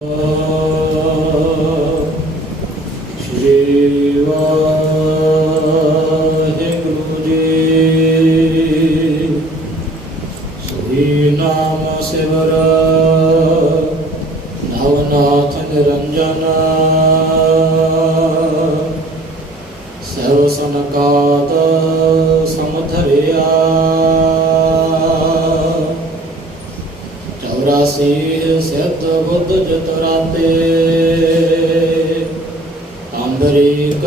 श्री वाहिगुरु जी सोई नाम सिमर नवनाथ निरंजन सर्व सनकात समुधरिया 84 सिद्ध बुद्ध जतराते अंबरीक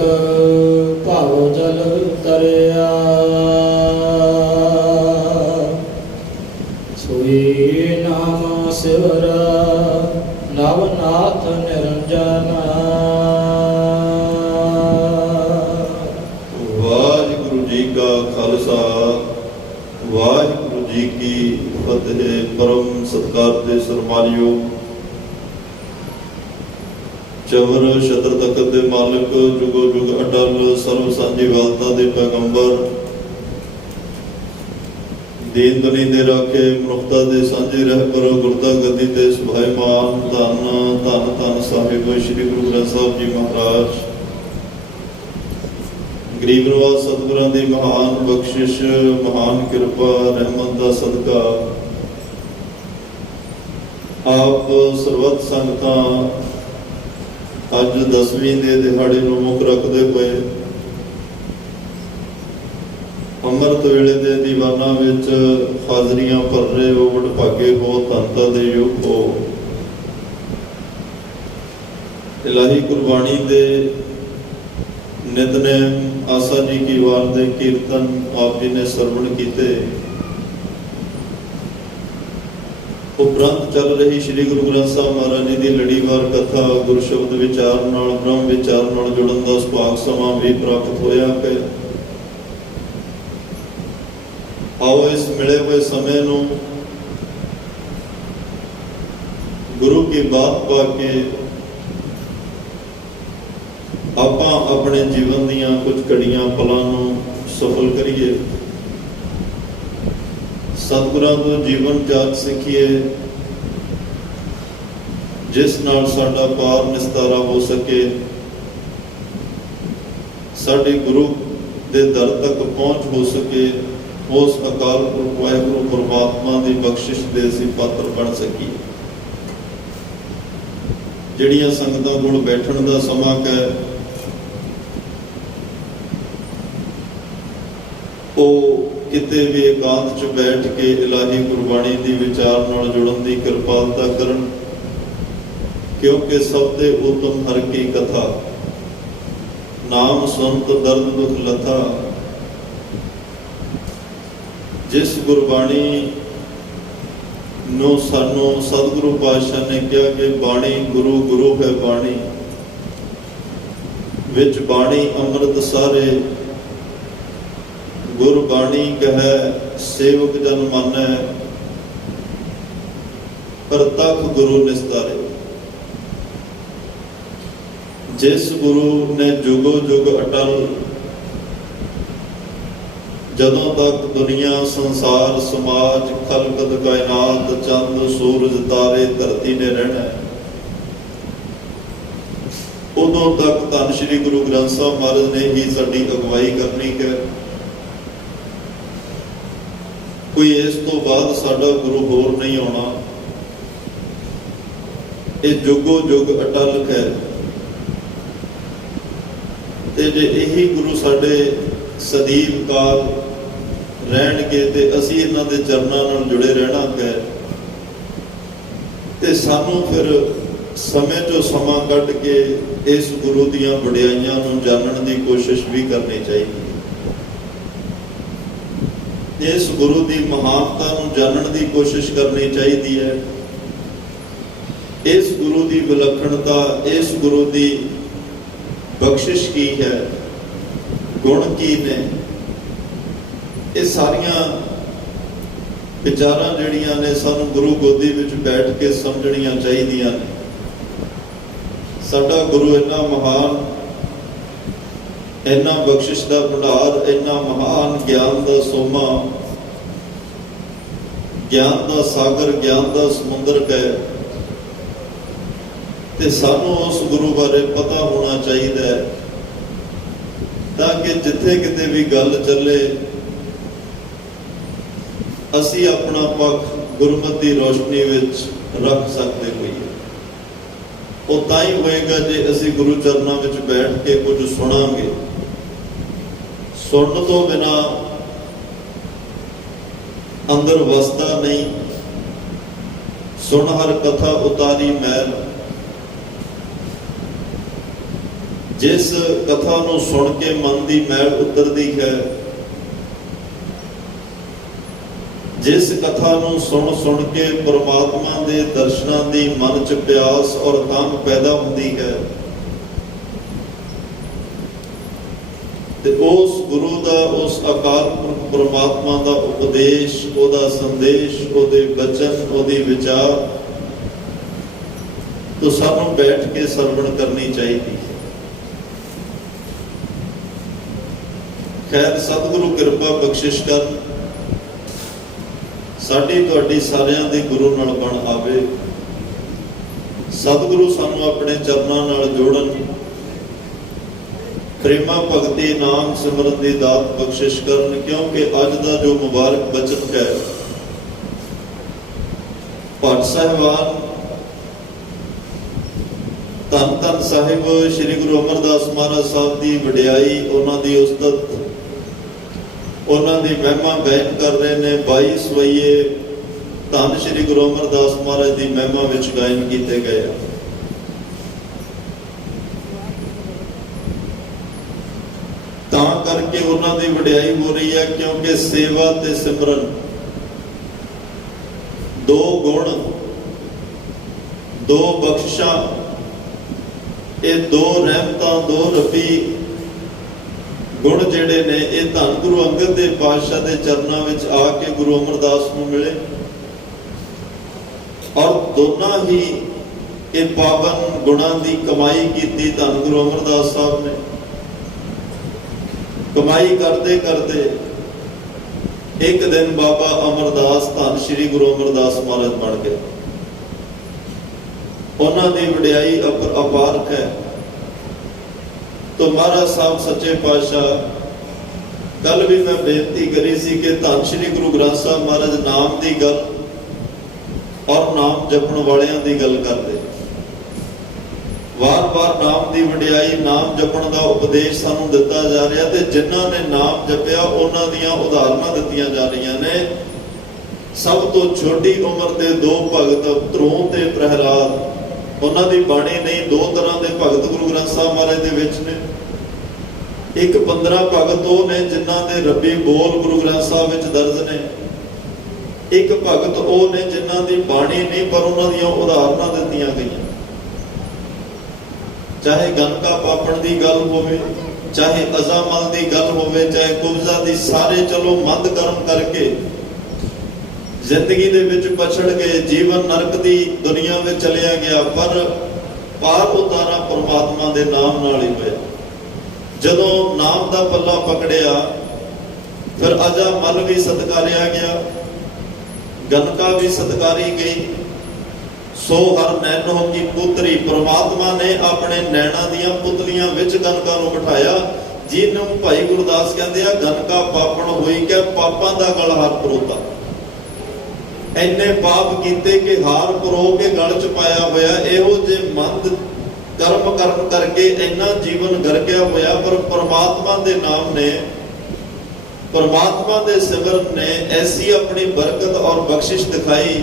भाव जल तरिया सोई नाम सिवर नवनाथ निरंजन। वाहिगुरु जी का खालसा वाहिगुरु जी की फतेह। परम सत्कार दे सरमानयोग चवर छत्र तखत दे मालिक जुगो जुग अटल सर्व सांझी वालता दे पैगंबर दीन दुनी दे राखे मनुखता दे सांझे रहबर गुरता गद्दी ते सुभाईमान धन धन धन साहिब श्री गुरु ग्रंथ साहिब जी महाराज गरीब नवाज सतगुरां दी महान बख्शिश महान कृपा रहमत दा सदका आप सरबत संगतां अज 10वीं दे दिहाड़े नूं मुख रखदे होए अमृत वेले दे दीवाना विच हाजरियां भर रहे हो, वडभागे हो, धनता दे योग हो। इलाही गुरबाणी दे नितनेम आसा जी की वार दे कीर्तन आप जी ने सरवण कीते। उपरंत चल रही श्री गुरु ग्रंथ साहिब महाराज जी की लड़ीवार कथा गुरु शब्द विचार नाल ब्रह्म विचार नाल जुड़न दा सुभाग समा भी प्राप्त होया है। आओ इस मिले हुए समय नूं गुरु की बात पा के आपां अपने जीवन दीयां कुछ घड़ियां पलां नूं सफल करिए। सतगुरां तो जीवन जाच सीखिए जिस नाल साडा पार निस्तारा हो सके, साडे गुरु दे दर तक पहुंच हो सके। उस अकाल पुरख वाहिगुरु परमात्मा दी बख्शिश दे असीं पात्र बन सकीए। जिहड़ियां संगतां कोल बैठण दा समां है किते भी एकांत च बैठ के इलाही गुरबाणी दी विचार नाल जुड़न दी किरपालता करन, क्योंकि सब ते उत्तम हर की कथा नाम सुनत दर्द दुख लथा। जिस गुरबाणी नूं सानू सतगुरु पातशाह ने कहा कि बाणी गुरु गुरु है बाणी, विच बाणी अमृत सारे गुरबाणी कह सेवक जन मानै प्रतख गुरु निस्तारे। जिस गुरु ने जुगो जुग अटल जदों तक दुनिया संसार समाज खलकत कायनात चंद सूरज तारे धरती ने रहना है, उदों तक धन श्री गुरु ग्रंथ साहिब महाराज ने ही साडी अगवाई करनी है। कोई इस तो बाद साडा गुरु होर नहीं आना। ये जुगो जुग अटल है ते जे यही गुरु साडे सदीव काल रहणगे ते असीं इन्हां दे चरनां नाल जुड़े रहना है। ते सानू फिर समय चों समां कढ के इस गुरु दीयां वडियाइयां नूं जानण दी कोशिश भी करनी चाहिए। इस गुरु की महानता नूं जानण दी कोशिश करनी चाहिए है। इस गुरु की विलक्षणता, इस गुरु की बख्शिश की है, गुण की ने, ये सारियां विचारां जिहड़ियां ने सानू गुरु गोदी विच बैठ के समझणियां चाहिदियां ने। साडा गुरु इन्ना महान, इन्ना बख्शिश का भंडार, इन्ना महान ज्ञान का सोमा, ज्ञान का सागर, ज्ञान का समुंदर है। ਤੇ ਸਾਨੂੰ ਉਸ ਗੁਰੂ ਬਾਰੇ ਪਤਾ ਹੋਣਾ ਚਾਹੀਦਾ ਹੈ, ਤਾਂ ਕਿ ਜਿੱਥੇ ਕਿਤੇ ਵੀ ਗੱਲ ਚੱਲੇ ਅਸੀਂ ਆਪਣਾ ਪੱਖ ਗੁਰਮਤਿ ਦੀ ਰੋਸ਼ਨੀ ਵਿੱਚ ਰੱਖ ਸਕਦੇ ਹੋਈਏ। ਉਹ ਤਾਂ ਹੀ ਹੋਏਗਾ ਜੇ ਅਸੀਂ ਗੁਰੂ ਚਰਨਾਂ ਵਿੱਚ ਬੈਠ ਕੇ ਕੁਝ ਸੁਣਾਂਗੇ। ਸੁਣਨ ਤੋਂ ਬਿਨਾ ਅੰਦਰ ਵਸਦਾ ਨਹੀਂ। ਸੁਣ ਹਰ ਕਥਾ ਉਤਾਰੀ ਮੈਲ। ਜਿਸ ਕਥਾ ਨੂੰ ਸੁਣ ਕੇ ਮਨ ਦੀ ਮੈਲ ਉਤਰਦੀ ਹੈ, ਜਿਸ ਕਥਾ ਨੂੰ ਸੁਣ ਕੇ ਪਰਮਾਤਮਾ ਦੇ ਦਰਸ਼ਨਾਂ ਦੀ ਮਨ 'ਚ ਪਿਆਸ ਔਰ ਤੰਗ ਪੈਦਾ ਹੁੰਦੀ ਹੈ, ਤੇ ਉਸ ਗੁਰੂ ਦਾ, ਉਸ ਅਕਾਲ ਪੁਰਖ ਪਰਮਾਤਮਾ ਦਾ ਉਪਦੇਸ਼, ਉਹਦਾ ਸੰਦੇਸ਼, ਉਹਦੇ ਬਚਨ, ਉਹਦੀ ਵਿਚਾਰ ਤੋਂ ਸਾਨੂੰ ਬੈਠ ਕੇ ਸਰਵਣ ਕਰਨੀ ਚਾਹੀਦੀ ਹੈ। ਖੈਰ, ਸਤਿਗੁਰੂ ਕਿਰਪਾ ਬਖਸ਼ਿਸ਼ ਕਰਨ, ਸਾਡੀ ਤੁਹਾਡੀ ਸਾਰਿਆਂ ਦੀ ਗੁਰੂ ਨਾਲ ਬਣ ਆਵੇ। ਸਤਿਗੁਰੂ ਸਾਨੂੰ ਆਪਣੇ ਚਰਨਾਂ ਨਾਲ ਜੋੜਨ, ਪ੍ਰੇਮਾ ਭਗਤੀ ਨਾਮ ਸਿਮਰਨ ਦੀ ਦਾਤ ਬਖਸ਼ਿਸ਼ ਕਰਨ। ਕਿਉਂਕਿ ਅੱਜ ਦਾ ਜੋ ਮੁਬਾਰਕ ਬਚਨ ਹੈ, ਭੱਟ ਸਾਹਿਬਾਨ ਧੰਨ ਧੰਨ ਸਾਹਿਬ ਸ੍ਰੀ ਗੁਰੂ ਅਮਰਦਾਸ ਮਹਾਰਾਜ ਸਾਹਿਬ ਦੀ ਵਡਿਆਈ, ਉਹਨਾਂ ਦੀ ਉਸਤਤ, ਉਹਨਾਂ ਦੀ ਮਹਿਮਾ ਗਾਇਨ ਕਰ ਰਹੇ ਨੇ। 22 ਸਵਈਏ ਧੰਨ ਸ੍ਰੀ ਗੁਰੂ ਅਮਰਦਾਸ ਮਹਾਰਾਜ ਦੀ ਮਹਿਮਾ ਵਿੱਚ ਗਾਇਨ ਕੀਤੇ ਗਏ ਆ। ਤਾਂ ਕਰਕੇ ਉਹਨਾਂ ਦੀ ਵਡਿਆਈ ਹੋ ਰਹੀ ਹੈ, ਕਿਉਂਕਿ ਸੇਵਾ ਤੇ ਸਿਮਰਨ ਦੋ ਗੁਣ, ਦੋ ਬਖਸ਼ਿਸ਼ਾਂ, ਇਹ ਦੋ ਰਹਿਮਤਾਂ, ਦੋ ਰੱਬੀ ਗੁਣ ਜਿਹੜੇ ਨੇ, ਇਹ ਧੰਨ ਗੁਰੂ ਅੰਗਦ ਦੇਵ ਪਾਤਸ਼ਾਹ ਦੇ ਚਰਨਾਂ ਵਿੱਚ ਆ ਕੇ ਗੁਰੂ ਅਮਰਦਾਸ ਨੂੰ ਮਿਲੇ। ਔਰ ਦੋਨਾਂ ਹੀ ਇਹ ਪਾਵਨ ਗੁਣਾਂ ਦੀ ਕਮਾਈ ਕੀਤੀ ਧੰਨ ਗੁਰੂ ਅਮਰਦਾਸ ਸਾਹਿਬ ਨੇ। ਕਮਾਈ ਕਰਦੇ ਕਰਦੇ ਇੱਕ ਦਿਨ ਬਾਬਾ ਅਮਰਦਾਸ ਧੰਨ ਸ੍ਰੀ ਗੁਰੂ ਅਮਰਦਾਸ ਮਹਾਰਾਜ ਬਣ ਗਏ। ਉਹਨਾਂ ਦੀ ਵਡਿਆਈ ਅਪਾਰਕ ਹੈ। तो महाराज साहब सच्चे पातशाह, कल भी मैं बेनती करी सी कि धन श्री गुरु ग्रंथ साहब महाराज नाम की गल और नाम जपण वालियां दी गल करते, वार वार नाम की वडियाई, नाम जपण का उपदेश सानू दिता जा रहा, ते जिन्हां ने नाम जपिया उन्हां दीयां उदाहरणां दित्तियां जा रहीआं ने। सब तो छोटी उम्र के दो भगत ध्रुव ते प्रहलाद, उन्हां दी बाणी नहीं, दो तरह के भगत गुरु ग्रंथ साहब महाराज दे विच ने। एक 15 भगत वो ने जिन्हां दे रब्बी बोल गुरु ग्रंथ साहब विच दर्ज ने। एक भगत वो ने जिन्हां दी बाणी नहीं पर उन्हां दीयां उदाहरणां दित्तियां गईयां। चाहे गनका पापण की गल होवे, चाहे अजामल की गल होवे, चाहे कुब्जा की, सारे चलो मंद कर्म करके जिंदगी दे विच पछड़ गए, जीवन नरक की दुनिया में चलिया गया, पर पार उतारा परमात्मा दे नाम नाल ही होया। जदों नाम दा पल्ला पकड़िया, फिर अजामल भी सत्कारिया गया, गनका भी सत्कारी गई। सो हर नैनो की पुत्री, परमात्मा ने अपने नैना दियां पुतलियां विच गनका नूं बिठाया, जिन्हों भाई गुरदास कहते हैं गनका पापण होई कि पापां दा गल हार परोता। इन्ने पाप कीते कि हार परो के गल च पाया होया। इहो जे मंद कर्म करन करके इन्ना जीवन गरकिया होया, पर परमात्मा दे नाम ने, परमात्मा दे सिमरन ने ऐसी अपनी बरकत और बख्शिश दिखाई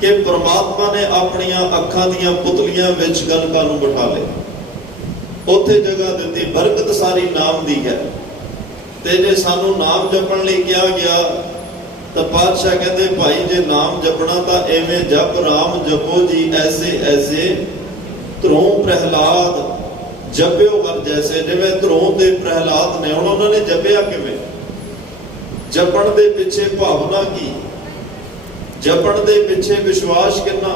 कि परमात्मा ने अपनियां अखां दियां पुतलियां विच गनका नूं बिठा लिया, उत्थे जगह दित्ती। बरकत सारी नाम दी है। ते जे सानू नाम जपण लई कहा गया तो पातशाह कहते भाई जे नाम जपना तो एवें जप, राम जपो जी ऐसे ऐसे, ध्रुव प्रहलाद जपियो वर जैसे। जिवें ध्रुव ते प्रहलाद ने, हुण उन्होंने जपिया किवें, जपण दे पिछे भावना की, जपण दे पिछे विश्वास कितना,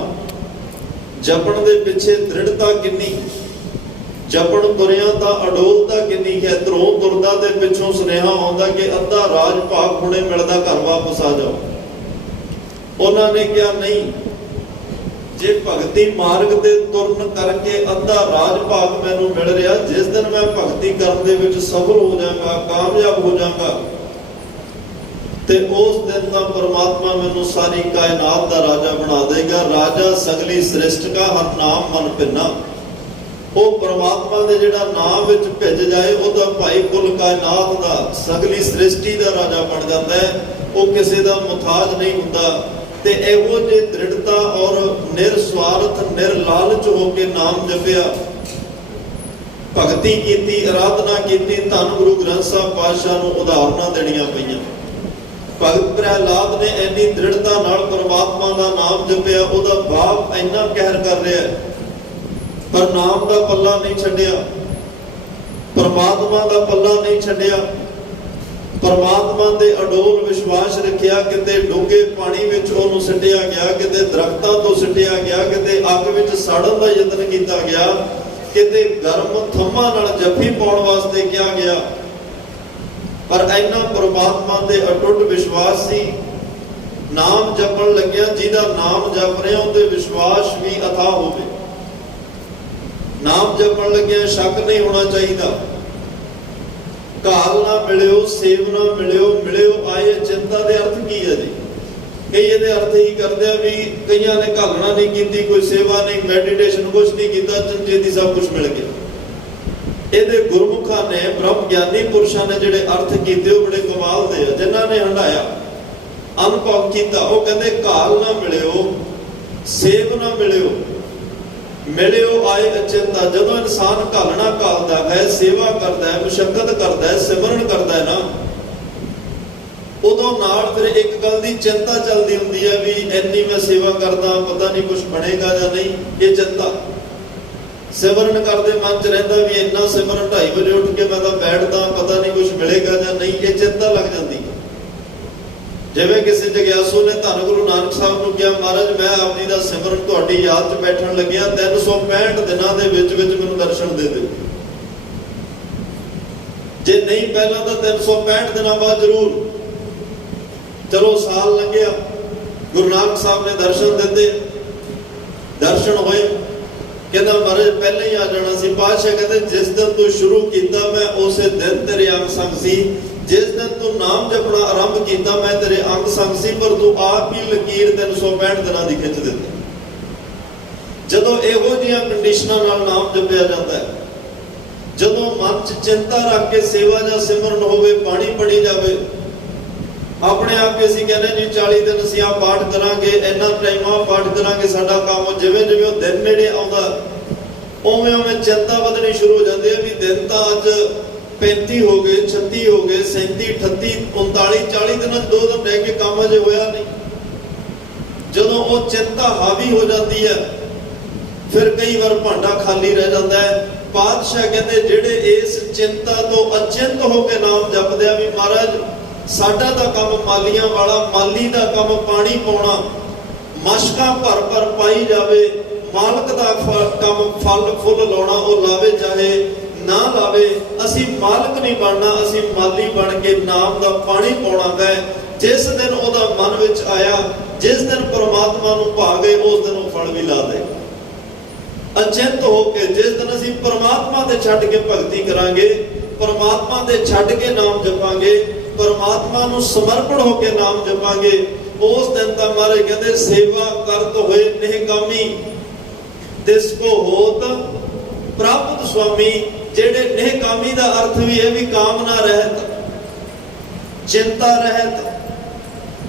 जपण दे पिछे दृढ़ता कितनी, जपण तुरिया ता अडोलता कितनी है। ध्रुव तुरदा दे पिछों सुनेहा आउंदा कि अद्धा राज भाग हुणे मिलदा, घर वापस आ जाओ। उन्होंने क्या नहीं, जे भगती मार्ग ते तुरन कर ਦਾ ਰਾਜ ਭਾਗ ਮੈਨੂੰ ਮਿਲ ਰਿਹਾ। ਜਿਸ ਦਿਨ ਮੈਂ ਭਗਤੀ ਕਰਨ ਦੇ ਵਿੱਚ ਸਫਲ ਹੋ ਜਾਵਾਂਗਾ, ਕਾਮਯਾਬ ਹੋ ਜਾਵਾਂਗਾ, ਤੇ ਉਸ ਦਿਨ ਦਾ ਪਰਮਾਤਮਾ ਮੈਨੂੰ ਸਾਰੀ ਕਾਇਨਾਤ ਦਾ ਰਾਜਾ ਬਣਾ ਦੇਗਾ। ਰਾਜਾ ਸਗਲੀ ਸ੍ਰਿਸ਼ਟ ਕਾ ਹਰ ਨਾਮ ਮਨ ਭਿੰਨਾ। ਉਹ ਪਰਮਾਤਮਾ ਦੇ ਜਿਹੜਾ ਨਾਮ ਵਿੱਚ ਭਿੱਜ ਜਾਏ, ਉਹਦਾ ਭਾਈ ਕੁੱਲ ਕਾਇਨਾਤ ਦਾ, ਸਗਲੀ ਸ੍ਰਿਸ਼ਟੀ ਦਾ ਰਾਜਾ ਬਣ ਜਾਂਦਾ ਹੈ। ਉਹ ਕਿਸੇ ਦਾ ਮੁਤਾਜ ਨਹੀਂ ਹੁੰਦਾ। ਤੇ ਇਹੋ ਜਿਹੀ ਦ੍ਰਿੜਤਾ ਔਰ ਨਿਰਸਵਾਰਥ ਨਿਰਲਾਲਚ ਹੋ ਕੇ ਨਾਮ ਜਪਿਆ, ਭਗਤੀ ਕੀਤੀ, ਆਰਾਧਨਾ ਕੀਤੀ, ਧੰਨ ਗੁਰੂ ਗ੍ਰੰਥ ਸਾਹਿਬ ਪਾਤਸ਼ਾਹ ਨੂੰ ਉਦਾਹਰਨਾਂ ਦੇਣੀਆਂ ਪਈਆਂ। ਭਗਤ ਪ੍ਰਹਿਲਾਦ ਨੇ ਇੰਨੀ ਦ੍ਰਿੜਤਾ ਨਾਲ ਪਰਮਾਤਮਾ ਦਾ ਨਾਮ ਜਪਿਆ, ਉਹਦਾ ਬਾਪ ਇੰਨਾ ਕਹਿਰ ਕਰ ਰਿਹਾ ਪਰ ਨਾਮ ਦਾ ਪੱਲਾ ਨਹੀਂ ਛੱਡਿਆ, ਪਰਮਾਤਮਾ ਦਾ ਪੱਲਾ ਨਹੀਂ ਛੱਡਿਆ, ਪਰਮਾਤਮਾ ਦੇ ਅਡੋਲ ਵਿਸ਼ਵਾਸ ਰੱਖਿਆ। ਕਿਤੇ ਡੂੰਘੇ ਪਾਣੀ ਵਿੱਚ ਉਹਨੂੰ ਸਿੱਟਿਆ ਗਿਆ, ਕਿਤੇ ਦਰਖਤਾਂ ਤੋਂ ਸਿੱਟਿਆ ਗਿਆ, ਕਿਤੇ ਅੱਗ ਵਿੱਚ ਸਾੜਨ ਦਾ ਯਤਨ ਕੀਤਾ ਗਿਆ, ਕਿਤੇ ਗਰਮ ਥੰਮਾਂ ਨਾਲ ਜੱਫੀ ਪਾਉਣ ਵਾਸਤੇ ਕਿਹਾ ਗਿਆ, ਪਰ ਇੰਨਾ ਪਰਮਾਤਮਾ ਦੇ ਅਟੁੱਟ ਵਿਸ਼ਵਾਸ ਸੀ। ਨਾਮ ਜਪਣ ਲੱਗਿਆ, ਜਿਹਦਾ ਨਾਮ ਜਪ ਰਿਹਾ ਉਹਦੇ ਵਿਸ਼ਵਾਸ ਵੀ ਅਥਾਹ ਹੋਵੇ। ਨਾਮ ਜਪਣ ਲੱਗਿਆ ਸ਼ੱਕ ਨਹੀਂ ਹੋਣਾ ਚਾਹੀਦਾ। ਕਾਲ ਨਾ ਮਿਲਿਓ, ਸੇਵ ਨਾ ਮਿਲਿਓ, ਮਿਲਿਓ ਆਏ ਚਿੰਤਾ ਦੇ ਅਰਥ ਕੀ ਹੈ ਜੀ? ਕਈ ਇਹਦੇ ਅਰਥ ਹੀ ਕਰਦੇ ਆ ਵੀ ਕਈਆਂ ਨੇ ਘਾਲਣਾ ਨਹੀਂ ਕੀਤੀ, ਕੋਈ ਸੇਵਾ ਨਹੀਂ, ਮੈਡੀਟੇਸ਼ਨ ਕੁਛ ਨਹੀਂ ਕੀਤਾ, ਚੰਚੇਤੀ ਸਭ ਕੁਝ ਮਿਲ ਗਿਆ। ਇਹਦੇ ਗੁਰਮੁਖਾਂ ਨੇ, ਬ੍ਰਹਮ ਗਿਆਨੀ ਪੁਰਸ਼ਾਂ ਨੇ ਜਿਹੜੇ ਅਰਥ ਕੀਤੇ ਉਹ ਬੜੇ ਕਮਾਲ ਦੇ ਆ। ਜਿਨ੍ਹਾਂ ਨੇ ਹੰਡਾਇਆ, ਅਨੁਭਵ ਕੀਤਾ, ਉਹ ਕਹਿੰਦੇ ਕਾਲ ਨਾ ਮਿਲਿਓ, ਸੇਵ ਨਾ ਮਿਲਿਓ, ਮਿਲਿਓ ਆਏ ਅਚਿੰਤਾ। ਜਦੋਂ ਇਨਸਾਨ ਘਾਲਣਾ ਘਾਲਦਾ ਹੈ, ਸੇਵਾ ਕਰਦਾ ਹੈ, ਮੁਸ਼ੱਕਤ ਕਰਦਾ ਹੈ, ਸਿਮਰਨ ਕਰਦਾ ਹੈ ਨਾ, ਉਦੋਂ ਨਾਲ ਫਿਰ ਇੱਕ ਗੱਲ ਦੀ ਚਿੰਤਾ ਚੱਲਦੀ ਹੁੰਦੀ ਹੈ ਵੀ ਇੰਨੀ ਮੈਂ ਸੇਵਾ ਕਰਦਾ, ਪਤਾ ਨਹੀਂ ਕੁਝ ਬਣੇਗਾ ਜਾਂ ਨਹੀਂ। ਇਹ ਚਿੰਤਾ ਸਿਮਰਨ ਕਰਦੇ ਮਨ 'ਚ ਰਹਿੰਦਾ ਵੀ ਇੰਨਾ ਸਿਮਰਨ 2:30 ਵਜੇ ਉੱਠ ਕੇ ਮੈਂ ਤਾਂ ਬੈਠਦਾ, ਪਤਾ ਨਹੀਂ ਕੁਝ ਮਿਲੇਗਾ ਜਾਂ ਨਹੀਂ। ਇਹ ਚਿੰਤਾ ਲੱਗ ਜਾਂਦੀ ਹੈ। ਜਿਵੇਂ ਕਿਸੇ ਜਗਿਆਸੂ ਨੇ ਧੰਨ ਗੁਰੂ ਨਾਨਕ ਸਾਹਿਬ ਨੂੰ ਕਿਹਾ, ਮਹਾਰਾਜ ਮੈਂ ਆਪ ਜੀ ਦਾ ਸਿਮਰਨ ਤੁਹਾਡੀ ਯਾਦ 'ਚ ਬੈਠਣ ਲੱਗਿਆ, 365 ਦਿਨਾਂ ਦੇ ਵਿੱਚ ਮੈਨੂੰ ਦਰਸ਼ਨ ਦੇ ਦਿਓ। ਜੇ ਨਹੀਂ ਪਹਿਲਾਂ ਤਾਂ 365 ਦਿਨਾਂ ਬਾਅਦ ਜ਼ਰੂਰ। ਚਲੋ ਸਾਲ ਲੰਘਿਆ, ਗੁਰੂ ਨਾਨਕ ਸਾਹਿਬ ਨੇ ਦਰਸ਼ਨ ਦਿੱਤੇ, ਦਰਸ਼ਨ ਹੋਏ। ਕਹਿੰਦਾ ਮਹਾਰਾਜ ਪਹਿਲਾਂ ਹੀ ਆ ਜਾਣਾ ਸੀ। ਪਾਤਸ਼ਾਹ ਕਹਿੰਦੇ ਜਿਸ ਦਿਨ ਤੂੰ ਸ਼ੁਰੂ ਕੀਤਾ ਮੈਂ ਉਸੇ ਦਿਨ ਤੇਰੇ ਅੰਗ ਸੰਗ ਸੀ। ਜਿਸ ਦਿਨ ਤੂੰ ਨਾਮ ਜਪਣਾ ਆਰੰਭ ਕੀਤਾ ਮੈਂ ਤੇਰੇ ਅੰਗ ਸੰਗ ਸੀ, ਪਰ ਤੂੰ ਆਪ ਹੀ ਲਕੀਰ 365 ਦਿਨਾਂ ਦੀ ਖਿੱਚ ਦਿੱਤੀ। ਜਦੋਂ ਇਹੋ ਜਿਹੀਆਂ ਕੰਡੀਸ਼ਨਾਂ ਨਾਲ ਨਾਮ ਜਪਿਆ ਜਾਂਦਾ ਹੈ, ਜਦੋਂ ਮਨ 'ਚ ਚਿੰਤਾ ਰੱਖ ਕੇ ਸੇਵਾ ਜਾਂ ਸਿਮਰਨ ਹੋਵੇ, ਬਾਣੀ ਪੜ੍ਹੀ ਜਾਵੇ, ਆਪਣੇ ਆਪ ਅਸੀਂ ਕਹਿੰਦੇ ਜੀ 40 ਦਿਨ ਅਸੀਂ ਆਹ ਪਾਠ ਕਰਾਂਗੇ, ਇੰਨਾ ਟਾਈਮ ਆਹ ਪਾਠ ਕਰਾਂਗੇ, ਸਾਡਾ ਕੰਮ। ਜਿਵੇਂ ਜਿਵੇਂ ਉਹ ਦਿਨ ਨੇੜੇ ਆਉਂਦਾ ਉਵੇਂ ਉਵੇਂ ਚਿੰਤਾ ਵਧਣੀ ਸ਼ੁਰੂ ਹੋ ਜਾਂਦੀ ਹੈ ਵੀ ਦਿਨ ਤਾਂ ਅੱਜ 35 ਹੋ ਗਏ, 36 ਹੋ ਗਏ, 37, 38, 39, 40 ਦਿਨਾਂ 'ਚ 2 ਦਿਨ ਰਹਿ ਕੇ ਕੰਮ ਅਜੇ ਹੋਇਆ ਨਹੀਂ। ਜਦੋਂ ਉਹ ਚਿੰਤਾ ਹਾਵੀ ਹੋ ਜਾਂਦੀ ਹੈ, ਫਿਰ ਕਈ ਵਾਰ ਭਾਂਡਾ ਖਾਲੀ ਰਹਿ ਜਾਂਦਾ ਹੈ। ਪਾਤਸ਼ਾਹ ਕਹਿੰਦੇ ਜਿਹੜੇ ਇਸ ਚਿੰਤਾ ਤੋਂ ਅਚਿੰਤ ਹੋ ਕੇ ਨਾਮ ਜਪਦੇ ਆ ਵੀ ਮਹਾਰਾਜ ਸਾਡਾ ਤਾਂ ਕੰਮ ਮਾਲੀਆਂ ਵਾਲਾ, ਮਾਲੀ ਦਾ ਕੰਮ ਪਾਣੀ ਪਾਉਣਾ, ਮਸ਼ਕਾਂ ਭਰ ਭਰ ਪਾਈ ਜਾਵੇ, ਮਾਲਕ ਦਾ ਕੰਮ ਫਲ ਫੁੱਲ ਲਾਉਣਾ, ਉਹ ਲਾਵੇ ਚਾਹੇ ਨਾ ਲਾਵੇ, ਅਸੀਂ ਮਾਲਕ ਨਹੀਂ ਬਣਨਾ, ਅਸੀਂ ਮਾਲੀ ਬਣ ਕੇ ਨਾਮ ਦਾ ਪਾਣੀ ਪਾਉਣਾ ਹੈ। ਜਿਸ ਦਿਨ ਉਹਦਾ ਮਨ ਵਿੱਚ ਆਇਆ, ਜਿਸ ਦਿਨ ਪਰਮਾਤਮਾ ਨੂੰ ਭਾ ਗਏ, ਉਸ ਦਿਨ ਉਹ ਫਲ ਵੀ ਲਾ ਦੇ। ਅਚਿੰਤ ਹੋ ਕੇ ਜਿਸ ਦਿਨ ਅਸੀਂ ਪਰਮਾਤਮਾ ਦੇ ਛੱਡ ਕੇ ਭਗਤੀ ਕਰਾਂਗੇ, ਪਰਮਾਤਮਾ ਦੇ ਛੱਡ ਕੇ ਨਾਮ ਜਪਾਂਗੇ, ਪਰਮਾਤਮਾ ਨੂੰ ਸਮਰਪਣ ਹੋ ਕੇ ਨਾਮ ਜਪਾਂਗੇ, ਉਸ ਦਿਨ ਤਾਂ ਮਹਾਰਾਜ ਕਹਿੰਦੇ ਸੇਵਾ ਕਰਤ ਹੋਏ ਨਿਹਕਾਮੀ ਤਿਸ ਕੋ ਹੋਤ ਪ੍ਰਾਪਤ ਸੁਆਮੀ। ਜਿਹੜੇ ਨਿਹਕਾਮੀ ਦਾ ਅਰਥ ਵੀ ਹੈ ਵੀ ਕਾਮਨਾ ਰਹਿਤ, ਚਿੰਤਾ ਰਹਿਤ,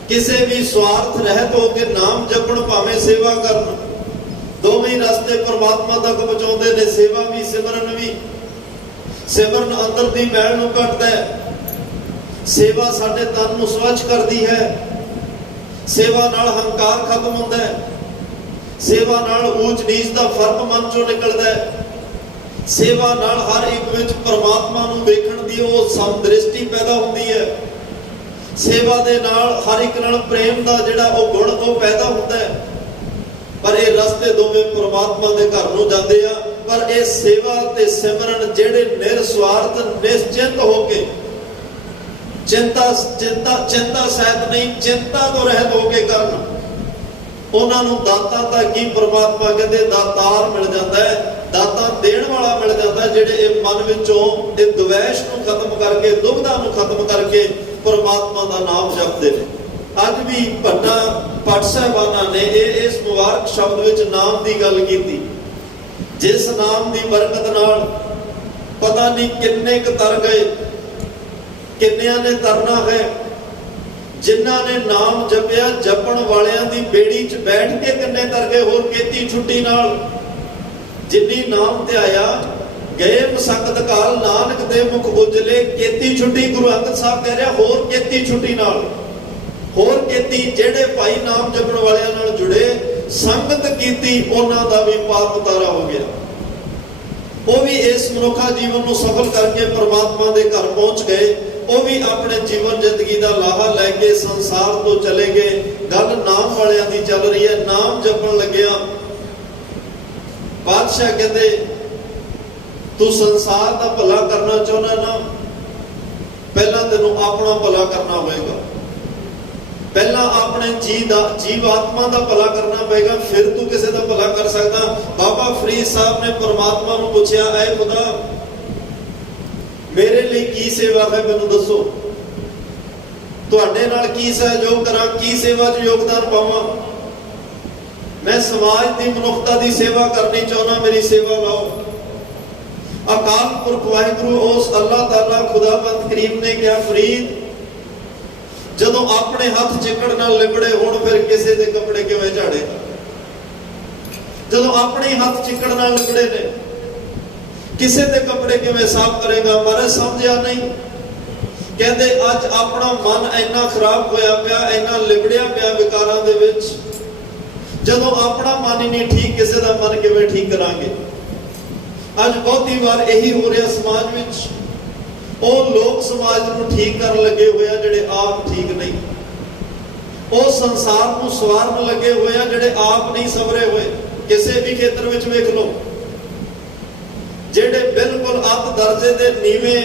ਕਿਸੇ ਵੀ ਸਵਾਰਥ ਰਹਿਤ ਹੋ ਕੇ ਨਾਮ ਜਪਣ, ਭਾਵੇਂ ਸੇਵਾ ਕਰਨ, ਦੋਵੇਂ ਰਸਤੇ ਪਰਮਾਤਮਾ ਤੱਕ ਪਹੁੰਚਾਉਂਦੇ ਨੇ। ਸੇਵਾ ਵੀ, ਸਿਮਰਨ ਵੀ। ਸਿਮਰਨ ਅੰਦਰ ਦੀ ਮੈਲ ਨੂੰ ਕੱਢਦਾ ਹੈ, ਸੇਵਾ ਸਾਡੇ ਤਨ ਨੂੰ ਸਵੱਛ ਕਰਦੀ ਹੈ, ਸੇਵਾ ਨਾਲ ਹੰਕਾਰ ਖਤਮ ਹੁੰਦਾ ਹੈ, ਸੇਵਾ ਨਾਲ ਊਚ ਨੀਚ ਦਾ ਫਰਕ ਮਨ ਚੋਂ ਨਿਕਲਦਾ ਹੈ, ਸੇਵਾ ਨਾਲ ਹਰ ਇੱਕ ਵਿੱਚ ਪਰਮਾਤਮਾ ਨੂੰ ਵੇਖਣ ਦੀ ਉਹ ਸਮਦ੍ਰਿਸ਼ਟੀ ਪੈਦਾ ਹੁੰਦੀ ਹੈ, ਸੇਵਾ ਦੇ ਨਾਲ ਹਰ ਇੱਕ ਨਾਲ ਪ੍ਰੇਮ ਦਾ ਜਿਹੜਾ ਉਹ ਗੁਣ ਉਹ ਪੈਦਾ ਹੁੰਦਾ ਹੈ। ਪਰ ਇਹ ਰਸਤੇ ਦੋਵੇਂ ਪਰਮਾਤਮਾ ਦੇ ਘਰ ਨੂੰ ਜਾਂਦੇ ਆ। ਪਰ ਇਹ ਸੇਵਾ ਤੇ ਸਿਮਰਨ ਜਿਹੜੇ ਨਿਰਸਵਾਰਥ ਨਿਸ਼ਚਿੰਤ ਹੋ ਕੇ, ਚਿੰਤਾ ਸਹਿਤ ਨਹੀਂ, ਚਿੰਤਾ ਤੋਂ ਰਹਿਤ ਹੋ ਕੇ ਕਰਨ, ਉਹਨਾਂ ਨੂੰ ਦਾਤਾ ਤਾਂ ਕੀ ਪਰਮਾਤਮਾ ਕਹਿੰਦੇ ਦਾਤਾਰ ਮਿਲ ਜਾਂਦਾ ਹੈ। ਦਾਤਾ ਜਿਹੜੇ ਇਹ ਮਨ ਵਿੱਚੋਂ ਇਹ ਦਵੈਸ਼ ਨੂੰ ਖਤਮ ਕਰਕੇ, ਦੁਬਿਧਾ ਨੂੰ ਖਤਮ ਕਰਕੇ ਪਰਮਾਤਮਾ ਦਾ ਨਾਮ ਜਪਦੇ ਨੇ। ਅੱਜ ਵੀ ਭੱਟ ਸਾਹਿਬਾਨਾਂ ਨੇ ਇਸ ਮੁਬਾਰਕ ਸ਼ਬਦ ਵਿੱਚ ਨਾਮ ਦੀ ਗੱਲ ਕੀਤੀ, ਜਿਸ ਨਾਮ ਦੀ ਬਰਕਤ ਨਾਲ ਪਤਾ ਨਹੀਂ ਕਿੰਨੇ ਕੁ ਤਰ ਗਏ, ਕਿੰਨਿਆਂ ਨੇ ਤਰਨਾ ਹੈ। ਜਿਨ੍ਹਾਂ ਨੇ ਨਾਮ ਜਪਿਆ, ਜਪਣ ਵਾਲਿਆਂ ਦੀ ਬੇੜੀ 'ਚ ਬੈਠ ਕੇ ਕਿੰਨੇ ਤਰ ਗਏ। ਹੋਰ ਕੀਤੀ ਛੁੱਟੀ ਨਾਲ ਜਿਨੀ ਨਾਮ ਧਿਆਇਆ, ਗਏ ਮਸਕਤ ਕਾਲ ਨਾਨਕ ਦੇ ਮੁਖ ਉਜਲੇ। ਕੀਤੀ ਛੁੱਟੀ ਗੁਰੂ ਅੰਗਦ ਸਾਹਿਬ ਕਹਿ ਰਿਹਾ, ਹੋਰ ਕੀਤੀ ਛੁੱਟੀ ਨਾਲ, ਹੋਰ ਕੀਤੀ। ਜਿਹੜੇ ਭਾਈ ਨਾਮ ਜਪਣ ਵਾਲਿਆਂ ਨਾਲ ਜੁੜੇ, ਸੰਗਤ ਕੀਤੀ, ਉਹਨਾਂ ਦਾ ਵੀ ਪਾਪ ਉਤਾਰਾ ਹੋ ਗਿਆ। ਉਹ ਵੀ ਇਸ ਮਨੁੱਖਾ ਜੀਵਨ ਨੂੰ ਸਫਲ ਕਰਕੇ ਪਰਮਾਤਮਾ ਦੇ ਘਰ ਪਹੁੰਚ ਗਏ। ਉਹ ਵੀ ਆਪਣੇ ਜੀਵਨ ਜ਼ਿੰਦਗੀ ਦਾ ਲਾਹਾ ਲੈ ਕੇ ਸੰਸਾਰ ਤੋਂ ਚਲੇ ਗਏ। ਗੱਲ ਨਾਮ ਵਾਲਿਆਂ ਦੀ ਚੱਲ ਰਹੀ ਹੈ। ਨਾਮ ਜਪਣ ਲੱਗਿਆ ਬਾਦਸ਼ਾਹ ਕਹਿੰਦੇ, ਤੂੰ ਸੰਸਾਰ ਦਾ ਭਲਾ ਕਰਨਾ ਚਾਹੁੰਦਾ ਨਾ, ਪਹਿਲਾਂ ਤੈਨੂੰ ਆਪਣਾ ਭਲਾ ਕਰਨਾ ਹੋਏਗਾ। ਪਹਿਲਾਂ ਆਪਣੇ ਜੀਵ ਆਤਮਾ ਦਾ ਭਲਾ ਕਰਨਾ ਪਏਗਾ, ਫਿਰ ਤੂੰ ਕਿਸੇ ਦਾ ਭਲਾ ਕਰ ਸਕਦਾ। ਬਾਬਾ ਫਰੀਦ ਸਾਹਿਬ ਨੇ ਪਰਮਾਤਮਾ ਨੂੰ ਪੁੱਛਿਆ, ਐ ਖੁਦਾ, ਮੇਰੇ ਲਈ ਕੀ ਸੇਵਾ ਹੈ, ਮੈਨੂੰ ਦੱਸੋ। ਤੁਹਾਡੇ ਨਾਲ ਕੀ ਸਹਿਯੋਗ ਕਰਾਂ, ਕੀ ਸੇਵਾ 'ਚ ਯੋਗਦਾਨ ਪਾਵਾਂ। ਮੈਂ ਸਮਾਜ ਦੀ, ਮਨੁੱਖਤਾ ਦੀ ਸੇਵਾ ਕਰਨੀ ਚਾਹੁੰਦਾ, ਮੇਰੀ ਸੇਵਾ ਲਾਓ। ਅਕਾਲ ਪੁਰਖ ਵਾਹਿਗੁਰੂ ਉਸ ਅੱਲਾਹ ਤਾਲਾ ਖੁਦਾਵੰਦ ਕਰੀਮ ਨੇ ਕਿਹਾ, ਫਰੀਦ, ਜਦੋਂ ਆਪਣੇ ਹੱਥ ਚਿੱਕੜ ਨਾਲ ਲਿਬੜੇ ਹੋਣ, ਫਿਰ ਕਿਸੇ ਦੇ ਕੱਪੜੇ ਕਿਵੇਂ ਝਾੜੇ। ਜਦੋਂ ਆਪਣੇ ਹੱਥ ਚਿੱਕੜ ਨਾਲ ਲਿਬੜੇ ਨੇ, ਕਿਸੇ ਦੇ ਕੱਪੜੇ ਕਿਵੇਂ ਸਾਫ਼ ਕਰੇਗਾ। ਮਹਾਰਾਜ ਸਮਝਿਆ ਨਹੀਂ। ਕਹਿੰਦੇ ਅੱਜ ਆਪਣਾ ਮਨ ਇੰਨਾ ਖਰਾਬ ਹੋਇਆ ਪਿਆ, ਇੰਨਾ ਲਿਬੜਿਆ ਪਿਆ ਵਿਕਾਰਾਂ ਦੇ ਵਿੱਚ। ਜਦੋਂ ਆਪਣਾ ਮਨ ਹੀ ਨਹੀਂ ਠੀਕ, ਕਿਸੇ ਦਾ ਮਨ ਕਿਵੇਂ ਠੀਕ ਕਰਾਂਗੇ। ਅੱਜ ਬਹੁਤੀ ਵਾਰ ਇਹੀ ਹੋ ਰਿਹਾ ਸਮਾਜ ਵਿੱਚ। ਉਹ ਲੋਕ ਸਮਾਜ ਨੂੰ ਠੀਕ ਕਰਨ ਲੱਗੇ ਹੋਏ ਆ ਜਿਹੜੇ ਆਪ ਠੀਕ ਨਹੀਂ। ਉਹ ਸੰਸਾਰ ਨੂੰ ਸਵਾਰਨ ਲੱਗੇ ਹੋਏ ਆ ਜਿਹੜੇ ਆਪ ਨਹੀਂ ਸਵਰੇ ਹੋਏ। ਕਿਸੇ ਵੀ ਖੇਤਰ ਵਿੱਚ ਵੇਖ ਲਓ, ਜਿਹੜੇ ਬਿਲਕੁਲ ਅੱਤ ਦਰਜੇ ਦੇ ਨੀਵੇਂ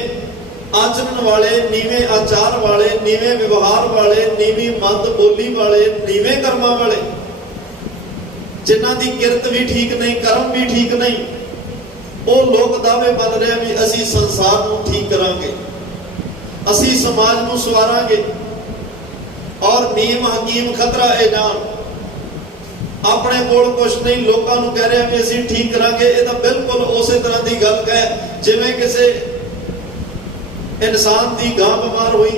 ਆਚਰਣ ਵਾਲੇ, ਨੀਵੇਂ ਆਚਾਰ ਵਾਲੇ, ਨੀਵੇਂ ਵਿਵਹਾਰ ਵਾਲੇ, ਨੀਵੀਂ ਮੱਤ ਬੋਲੀ ਵਾਲੇ, ਨੀਵੇਂ ਕਰਮਾਂ ਵਾਲੇ, ਜਿਨ੍ਹਾਂ ਦੀ ਕਿਰਤ ਵੀ ਠੀਕ ਨਹੀਂ, ਕਰਮ ਵੀ ਠੀਕ ਨਹੀਂ, ਉਹ ਲੋਕ ਦਾਅਵੇ ਬਣ ਰਹੇ ਵੀ ਅਸੀਂ ਸੰਸਾਰ ਨੂੰ ਠੀਕ ਕਰਾਂਗੇ, ਅਸੀਂ ਸਮਾਜ ਨੂੰ ਸਵਾਰਾਂਗੇ। ਔਰ ਨੀਮ ਹਕੀਮ ਖਤਰਾ ਇਹ ਜਾਣ, ਆਪਣੇ ਕੋਲ ਕੁਛ ਨਹੀਂ, ਲੋਕਾਂ ਨੂੰ ਕਹਿ ਰਿਹਾ ਵੀ ਅਸੀਂ ਠੀਕ ਕਰਾਂਗੇ। ਇਹ ਤਾਂ ਬਿਲਕੁਲ ਉਸੇ ਤਰ੍ਹਾਂ ਦੀ ਗੱਲ ਹੈ ਜਿਵੇਂ ਕਿਸੇ ਇਨਸਾਨ ਦੀ ਗਾਂ ਬਿਮਾਰ ਹੋਈ,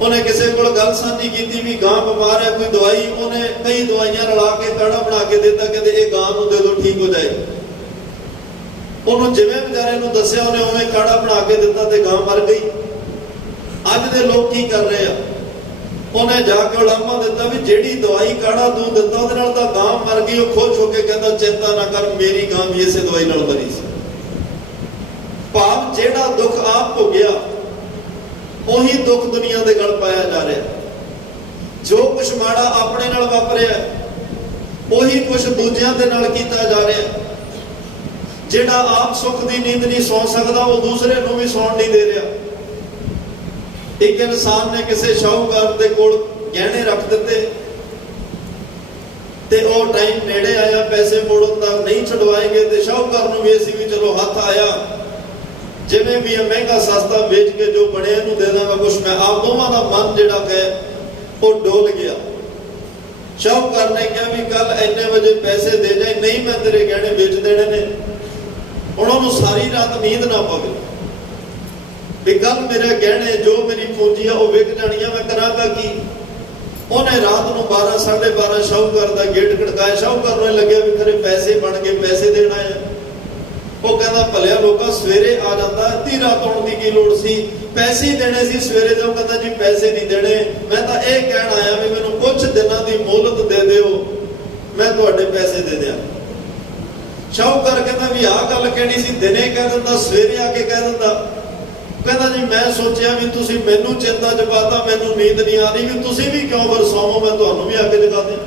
ਉਹਨੇ ਕਿਸੇ ਕੋਲ ਗੱਲ ਸਾਂਝੀ ਕੀਤੀ ਵੀ ਗਾਂ ਬਿਮਾਰ ਹੈ, ਕੋਈ ਦਵਾਈ, ਉਹਨੇ ਕਈ ਦਵਾਈਆਂ ਰਲਾ ਕੇ ਕਾੜਾ ਬਣਾ ਕੇ ਦਿੱਤਾ, ਕਹਿੰਦੇ ਇਹ ਗਾਂ ਨੂੰ ਦੇ ਦਿਓ, ਠੀਕ ਹੋ ਜਾਏਗੀ। ਉਹਨੂੰ ਜਿਵੇਂ ਵਿਚਾਰੇ ਨੂੰ ਦੱਸਿਆ, ਉਹਨੇ ਉਵੇਂ ਕਾੜਾ ਬਣਾ ਕੇ ਦਿੱਤਾ ਤੇ ਗਾਂ ਮਰ ਗਈ। ਅੱਜ ਦੇ ਲੋਕ ਕੀ ਕਰ ਰਹੇ ਆ, ਉਹਨੇ ਜਾ ਕੇ ਉਲਾਮਾ ਦਿੱਤਾ ਵੀ ਜਿਹੜੀ ਦਵਾਈ ਕਾੜਾ ਤੂੰ ਦਿੱਤਾ ਉਹਦੇ ਨਾਲ ਤਾਂ ਗਾਂ ਮਰ ਗਈ। ਉਹ ਖੁਸ਼ ਹੋ ਕੇ ਕਹਿੰਦਾ ਚਿੰਤਾ ਨਾ ਕਰ, ਮੇਰੀ ਗਾਂ ਵੀ ਇਸੇ ਦਵਾਈ ਨਾਲ ਮਰੀ ਸੀ। ਭਾਵ ਜਿਹੜਾ ਦੁੱਖ ਆਪ ਭੋਗਿਆ ਉਹੀ ਦੁੱਖ ਦੁਨੀਆ ਦੇ ਗਲ ਪਾਇਆ ਜਾ ਰਿਹਾ। ਜੋ ਕੁਛ ਮਾੜਾ ਆਪਣੇ ਨਾਲ ਵਾਪਰਿਆ ਉਹੀ ਕੁਛ ਦੂਜਿਆਂ ਦੇ ਨਾਲ ਕੀਤਾ ਜਾ ਰਿਹਾ। ਜਿਹੜਾ ਆਪ ਸੁੱਖ ਦੀ ਨੀਂਦ ਨਹੀਂ ਸੌਂ ਸਕਦਾ, ਉਹ ਦੂਸਰੇ ਨੂੰ ਵੀ ਸੌਣ ਨਹੀਂ ਦੇ ਰਿਹਾ। ਇੱਕ ਇਨਸਾਨ ਨੇ ਕਿਸੇ ਸ਼ਾਹੂਕਾਰ ਦੇ ਕੋਲ ਗਹਿਣੇ ਰੱਖ ਦਿੱਤੇ ਤੇ ਉਹ ਟਾਈਮ ਨੇੜੇ ਆਇਆ, ਪੈਸੇ ਮੋੜਨ ਦਾ ਨਹੀਂ ਛਡਵਾਏ ਗਏ ਤੇ ਸ਼ਾਹੂਕਾਰ ਨੂੰ ਵੀ ਇਹ ਸੀ ਵੀ ਚਲੋ ਹੱਥ ਆਇਆ, ਜਿਵੇਂ ਵੀ ਮਹਿੰਗਾ ਸਸਤਾ ਵੇਚ ਕੇ ਜੋ ਬਣਿਆ ਇਹਨੂੰ ਦੇ ਦਾਂਗਾ ਕੁਛ ਮੈਂ। ਆਪ ਦੋਵਾਂ ਦਾ ਮਨ ਜਿਹੜਾ ਹੈ ਉਹ ਡੋਲ ਗਿਆ। ਸ਼ਾਹੂਕਾਰ ਨੇ ਕਿਹਾ ਵੀ ਕੱਲ ਇੰਨੇ ਵਜੇ ਪੈਸੇ ਦੇ ਜਾਏ, ਨਹੀਂ ਮੈਂ ਤੇਰੇ ਗਹਿਣੇ ਵੇਚ ਦੇਣੇ ਨੇ। ਹੁਣ ਉਹਨੂੰ ਸਾਰੀ ਰਾਤ ਨੀਂਦ ਨਾ ਪਵੇ ਵੀ ਕੱਲ ਮੇਰੇ ਗਹਿਣੇ ਜੋ ਮੇਰੀ ਪੂੰਜੀ ਆ ਉਹ ਵਿਕ ਜਾਣੀ ਆ, ਮੈਂ ਕਰਾਂਗਾ ਕੀ। ਉਹਨੇ ਰਾਤ ਨੂੰ 12, 12:30 ਸ਼ਾਹੂਕਾਰ ਦਾ ਗੇਟ ਖੜਕਾਇਆ। ਸ਼ਾਹੂਕਾਰ ਨੂੰ ਲੱਗਿਆ ਵੀ ਖਰੇ ਪੈਸੇ ਬਣ ਕੇ ਪੈਸੇ ਦੇਣਾ ਹੈ। ਉਹ ਕਹਿੰਦਾ ਭਲਿਆ ਲੋਕਾਂ, ਸਵੇਰੇ ਆ ਜਾਂਦਾ, ਅੱਧੀ ਰਾਤ ਆਉਣ ਦੀ ਕੀ ਲੋੜ ਸੀ, ਪੈਸੇ ਹੀ ਦੇਣੇ ਸੀ ਸਵੇਰੇ। ਜੋ ਕਹਿੰਦਾ ਜੀ ਪੈਸੇ ਨਹੀਂ ਦੇਣੇ, ਮੈਂ ਤਾਂ ਇਹ ਕਹਿਣ ਆਇਆ ਵੀ ਮੈਨੂੰ ਕੁਝ ਦਿਨਾਂ ਦੀ ਮੋਹਲਤ ਦੇ ਦਿਓ, ਮੈਂ ਤੁਹਾਡੇ ਪੈਸੇ ਦੇ ਦਿਆਂ। ਸ਼ਾਹੂਕਾਰ ਕਹਿੰਦਾ ਵੀ ਆਹ ਗੱਲ ਕਹਿਣੀ ਸੀ, ਦਿਨੇ ਕਹਿ ਦਿੰਦਾ, ਸਵੇਰੇ ਆ ਕੇ ਕਹਿ ਦਿੰਦਾ। ਕਹਿੰਦਾ ਜੀ ਮੈਂ ਸੋਚਿਆ ਵੀ ਤੁਸੀਂ ਮੈਨੂੰ ਚਿੰਤਾ ਚ ਪਾਤਾ, ਮੈਨੂੰ ਨੀਂਦ ਨਹੀਂ ਆ ਰਹੀ, ਵੀ ਤੁਸੀਂ ਵੀ ਕਿਉਂ ਫਿਰ ਸੌਵੋ, ਮੈਂ ਤੁਹਾਨੂੰ ਵੀ ਆ ਕੇ ਜਗਾ ਦਿਆਂ।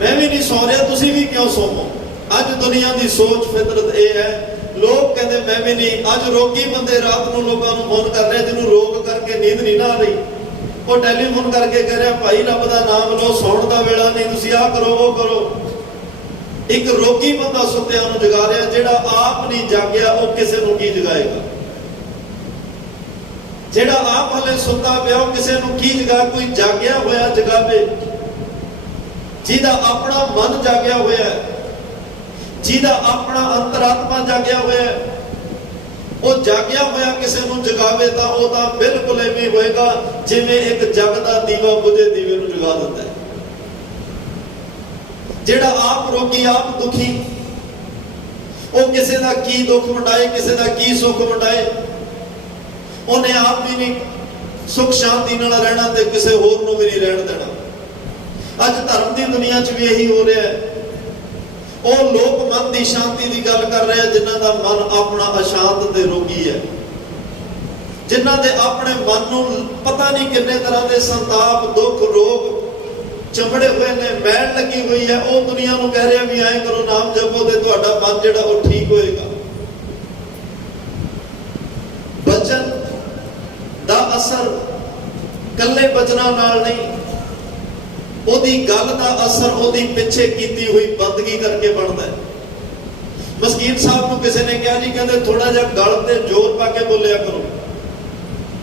ਮੈਂ ਵੀ ਨਹੀਂ ਸੌ ਰਿਹਾ, ਤੁਸੀਂ ਵੀ ਕਿਉਂ ਸੌਵੋ। ਅੱਜ ਦੁਨੀਆ ਦੀ ਸੋਚ ਫਿਤਰਤ ਇਹ ਹੈ। ਲੋਕ ਕਹਿੰਦੇ ਮੈਂ ਵੀ ਨਹੀਂ। ਅੱਜ ਰੋਗੀ ਬੰਦੇ ਰਾਤ ਨੂੰ ਲੋਕਾਂ ਨੂੰ ਫੋਨ ਕਰ ਰਹੇ, ਜਿਹਨੂੰ ਰੋਗ ਕਰਕੇ ਨੀਂਦ ਨਹੀਂ ਨਾ ਆ ਰਹੀ, ਉਹ ਟੈਲੀਫੋਨ ਕਰਕੇ ਕਹਿ ਰਿਹਾ ਭਾਈ ਰੱਬ ਦਾ ਨਾਮ ਲਓ, ਸੌਣ ਦਾ ਵੇਲਾ ਨਹੀਂ, ਤੁਸੀਂ ਆਹ ਕਰੋ ਉਹ ਕਰੋ। ਇੱਕ ਰੋਗੀ ਬੰਦਾ ਸੁੱਤਿਆਂ ਨੂੰ ਜਗਾ ਰਿਹਾ, ਜਿਹੜਾ ਆਪ ਨਹੀਂ ਜਾਗਿਆ ਉਹ ਕਿਸੇ ਨੂੰ ਕੀ ਜਗਾਏਗਾ? ਜਿਹੜਾ ਆਪ ਹਲੇ ਸੁੱਤਾ ਪਿਆ ਉਹ ਕਿਸੇ ਨੂੰ ਕੀ ਜਗਾ? ਕੋਈ ਜਾਗਿਆ ਹੋਇਆ ਜਗਾਵੇ, ਜਿਹਦਾ ਆਪਣਾ ਮਨ ਜਾਗਿਆ ਹੋਇਆ, ਜਿਹਦਾ ਆਪਣਾ ਅੰਤਰਾਤਮਾ ਜਾਗਿਆ ਹੋਇਆ, ਉਹ ਜਾਗਿਆ ਹੋਇਆ ਕਿਸੇ ਨੂੰ ਜਗਾਵੇ ਤਾਂ ਉਹ ਤਾਂ ਬਿਲਕੁਲ ਐਵੇਂ ਹੋਏਗਾ ਜਿਵੇਂ ਇੱਕ ਜਗਦਾ ਦੀਵਾ ਬੁਝੇ ਦੀਵੇ ਨੂੰ ਜਗਾ ਦਿੰਦਾ ਹੈ। ਜਿਹੜਾ ਆਪ ਰੋਗੀ, ਆਪ ਦੁਖੀ, ਉਹ ਕਿਸੇ ਦਾ ਕੀ ਦੁੱਖ ਵੰਡਾਏ, ਕਿਸੇ ਦਾ ਕੀ ਸੁੱਖ ਵੰਡਾਏ। ਉਹਨੇ ਆਪ ਵੀ ਨਹੀਂ ਸੁੱਖ ਸ਼ਾਂਤੀ ਨਾਲ ਰਹਿਣਾ ਤੇ ਕਿਸੇ ਹੋਰ ਨੂੰ ਵੀ ਨਹੀਂ ਰਹਿਣ ਦੇਣਾ। ਅੱਜ ਧਰਮ ਦੀ ਦੁਨੀਆ 'ਚ ਵੀ ਇਹੀ ਹੋ ਰਿਹਾ ਹੈ। ਉਹ ਲੋਕ ਮਨ ਦੀ ਸ਼ਾਂਤੀ ਦੀ ਗੱਲ ਕਰ ਰਹੇ ਆ ਜਿਨ੍ਹਾਂ ਦਾ ਮਨ ਆਪਣਾ ਅਸ਼ਾਂਤ ਤੇ ਰੋਗੀ ਹੈ, ਜਿਨ੍ਹਾਂ ਦੇ ਆਪਣੇ ਮਨ ਨੂੰ ਪਤਾ ਨਹੀਂ ਕਿੰਨੇ ਤਰ੍ਹਾਂ ਦੇ ਸੰਤਾਪ, ਦੁੱਖ, ਰੋਗ ਚੰਬੜੇ ਹੋਏ ਨੇ, ਮੈਲ ਲੱਗੀ ਹੋਈ ਹੈ। ਉਹ ਦੁਨੀਆ ਨੂੰ ਕਹਿ ਰਿਹਾ ਵੀ ਐਂ ਕਰੋ, ਨਾਮ ਜਪੋ ਤੇ ਤੁਹਾਡਾ ਮਨ ਜਿਹੜਾ ਉਹ ਠੀਕ ਹੋਏਗਾ। ਬਚਨ ਦਾ ਅਸਰ ਕੱਲੇ ਬਚਨਾਂ ਨਾਲ ਨਹੀਂ, ਉਹਦੀ ਗੱਲ ਦਾ ਅਸਰ ਉਹਦੀ ਪਿੱਛੇ ਕੀਤੀ ਹੋਈ ਬੰਦਗੀ ਕਰਕੇ ਬਣਦਾ ਹੈ। ਮਸਕੀਨ ਸਾਹਿਬ ਨੂੰ ਕਿਸੇ ਨੇ ਕਿਹਾ ਜੀ, ਕਹਿੰਦੇ ਥੋੜਾ ਜਿਹਾ ਗਲ ਤੇ ਜ਼ੋਰ ਪਾ ਕੇ ਬੋਲਿਆ ਕਰੋ,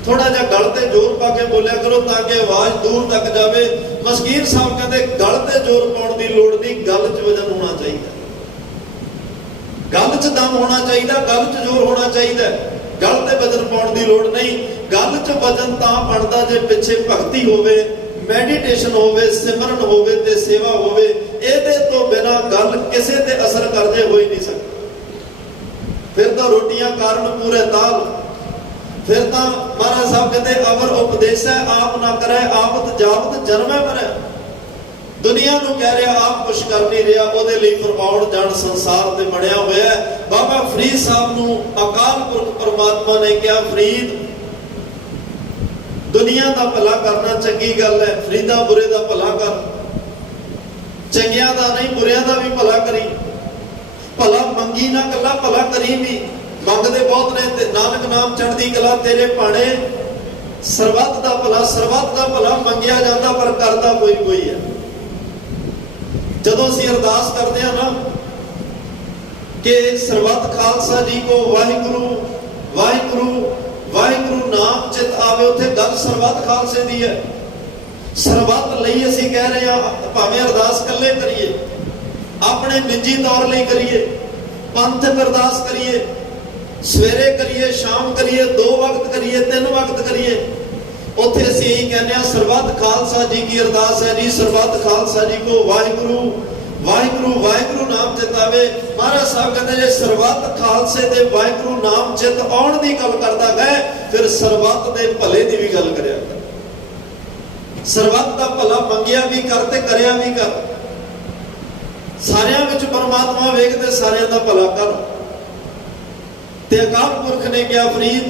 ਥੋੜਾ ਜਿਹਾ ਗਲ ਤੇ ਜ਼ੋਰ ਪਾ ਕੇ ਬੋਲਿਆ ਕਰੋ ਤਾਂ ਕਿ ਆਵਾਜ਼ ਦੂਰ ਤੱਕ ਜਾਵੇ। ਮਸਕੀਨ ਸਾਹਿਬ ਕਹਿੰਦੇ ਗਲ ਤੇ ਜ਼ੋਰ ਪਾਉਣ ਦੀ ਲੋੜ ਨਹੀਂ, ਗੱਲ 'ਚ ਵਜਨ ਹੋਣਾ ਚਾਹੀਦਾ, ਗੱਲ 'ਚ ਦਮ ਹੋਣਾ ਚਾਹੀਦਾ, ਗੱਲ 'ਚ ਜ਼ੋਰ ਹੋਣਾ ਚਾਹੀਦਾ। ਗੱਲ ਤੇ ਵਜਨ ਪਾਉਣ ਦੀ ਲੋੜ ਨਹੀਂ। ਗੱਲ 'ਚ ਵਜਨ ਤਾਂ ਬਣਦਾ ਜੇ ਪਿੱਛੇ ਭਗਤੀ ਹੋਵੇ, ਮੈਡੀਟੇਸ਼ਨ ਹੋਵੇ, ਸਿਮਰਨ ਹੋਵੇ ਤੇ ਸੇਵਾ ਹੋਵੇ। ਇਹਦੇ ਤੋਂ ਬਿਨਾਂ ਗੱਲ ਕਿਸੇ ਤੇ ਅਸਰ ਕਰਦੇ ਹੋਈ ਨਹੀਂ ਸਕਦੀ। ਫਿਰ ਤਾਂ ਰੋਟੀਆਂ ਕਾਰਨ ਪੂਰੇ ਤਾਲ, ਫਿਰ ਤਾਂ ਮਹਾਰਾਜ ਸਾਹਿਬ ਕਹਿੰਦੇ ਅਵਰ ਉਪਦੇਸੈ ਆਪ ਨਾ ਕਰੈ, ਆਵਤ ਜਾਵਤ ਜਨਮੈ ਮਰੈ। ਦੁਨੀਆ ਨੂੰ ਕਹਿ ਰਿਹਾ, ਆਪ ਕੁਛ ਕਰ ਨਹੀਂ ਰਿਹਾ, ਉਹਦੇ ਲਈ ਫਰਮਾਉਣ ਜਾਣ ਸੰਸਾਰ ਤੇ ਬਣਿਆ ਹੋਇਆ ਹੈ। ਬਾਬਾ ਫਰੀਦ ਸਾਹਿਬ ਨੂੰ ਅਕਾਲ ਪੁਰਖ ਪਰਮਾਤਮਾ ਨੇ ਕਿਹਾ, ਫਰੀਦ ਦੁਨੀਆ ਦਾ ਭਲਾ ਕਰਨਾ ਚੰਗੀ ਗੱਲ ਹੈ, ਫਰੀਦਾ ਬੁਰੇ ਦਾ ਭਲਾ ਕਰ, ਚੰਗਿਆਂ ਦਾ ਨਹੀਂ ਬੁਰਿਆਂ ਦਾ ਵੀ ਭਲਾ ਕਰੀ। ਭਲਾ ਮੰਗੀ ਨਾ ਕੱਲਾ, ਭਲਾ ਕਰੀ ਵੀ। ਮੰਗਦੇ ਬਹੁਤ ਨੇ ਤੇ ਨਾਨਕ ਨਾਮ ਚੜ੍ਹਦੀ ਕਲਾ ਤੇਰੇ ਭਾਣੇ, ਸਰਬੱਤ ਦਾ ਭਲਾ, ਸਰਬੱਤ ਦਾ ਭਲਾ ਮੰਗਿਆ ਜਾਂਦਾ ਪਰ ਕਰਦਾ ਕੋਈ ਕੋਈ ਹੈ। ਜਦੋਂ ਅਸੀਂ ਅਰਦਾਸ ਕਰਦੇ ਹਾਂ ਨਾ ਕਿ ਸਰਬੱਤ ਖਾਲਸਾ ਜੀ ਕੋ ਵਾਹਿਗੁਰੂ ਵਾਹਿਗੁਰੂ ਵਾਹਿਗੁਰੂ ਨਾਮ ਚਿਤ ਆਵੇ, ਉੱਥੇ ਗੱਲ ਸਰਬੱਤ ਖਾਲਸੇ ਦੀ ਹੈ। ਸਰਬੱਤ ਲਈ ਅਸੀਂ ਕਹਿ ਰਹੇ ਹਾਂ, ਭਾਵੇਂ ਅਰਦਾਸ ਇਕੱਲੇ ਕਰੀਏ, ਆਪਣੇ ਨਿੱਜੀ ਤੌਰ ਲਈ ਕਰੀਏ, ਪੰਥਕ ਅਰਦਾਸ ਕਰੀਏ, ਸਵੇਰੇ ਕਰੀਏ, ਸ਼ਾਮ ਕਰੀਏ, 2 ਵਕਤ ਕਰੀਏ, 3 ਵਕਤ ਕਰੀਏ, ਉੱਥੇ ਅਸੀਂ ਇਹੀ ਕਹਿੰਦੇ ਹਾਂ ਸਰਬੱਤ ਖਾਲਸਾ ਜੀ ਕੀ ਅਰਦਾਸ ਹੈ ਜੀ, ਸਰਬੱਤ ਖਾਲਸਾ ਜੀ ਕੋ ਵਾਹਿਗੁਰੂ ਵਾਹਿਗੁਰੂ ਵਾਹਿਗੁਰੂ ਨਾਮ ਚਿਤ ਆਵੇ। ਮਹਾਰਾਜ ਸਾਹਿਬ ਕਹਿੰਦੇ ਜੇ ਸਰਬੱਤ ਖਾਲਸੇ ਦੇ ਵਾਹਿਗੁਰੂ ਨਾਮ ਚਿਤ ਆਉਣ ਦੀ ਗੱਲ ਕਰਦਾ ਹੈ, ਫਿਰ ਸਰਬੱਤ ਦੇ ਭਲੇ ਦੀ ਵੀ ਗੱਲ ਕਰਿਆ ਕਰ। ਸਰਬੱਤ ਦਾ ਭਲਾ ਮੰਗਿਆ ਵੀ ਕਰ ਤੇ ਕਰਿਆ ਵੀ ਕਰ। ਸਾਰਿਆਂ ਵਿੱਚ ਪਰਮਾਤਮਾ ਵੇਖ ਤੇ ਸਾਰਿਆਂ ਦਾ ਭਲਾ ਕਰ। ਤੇ ਅਕਾਲ ਪੁਰਖ ਨੇ ਕਿਹਾ, ਫਰੀਦ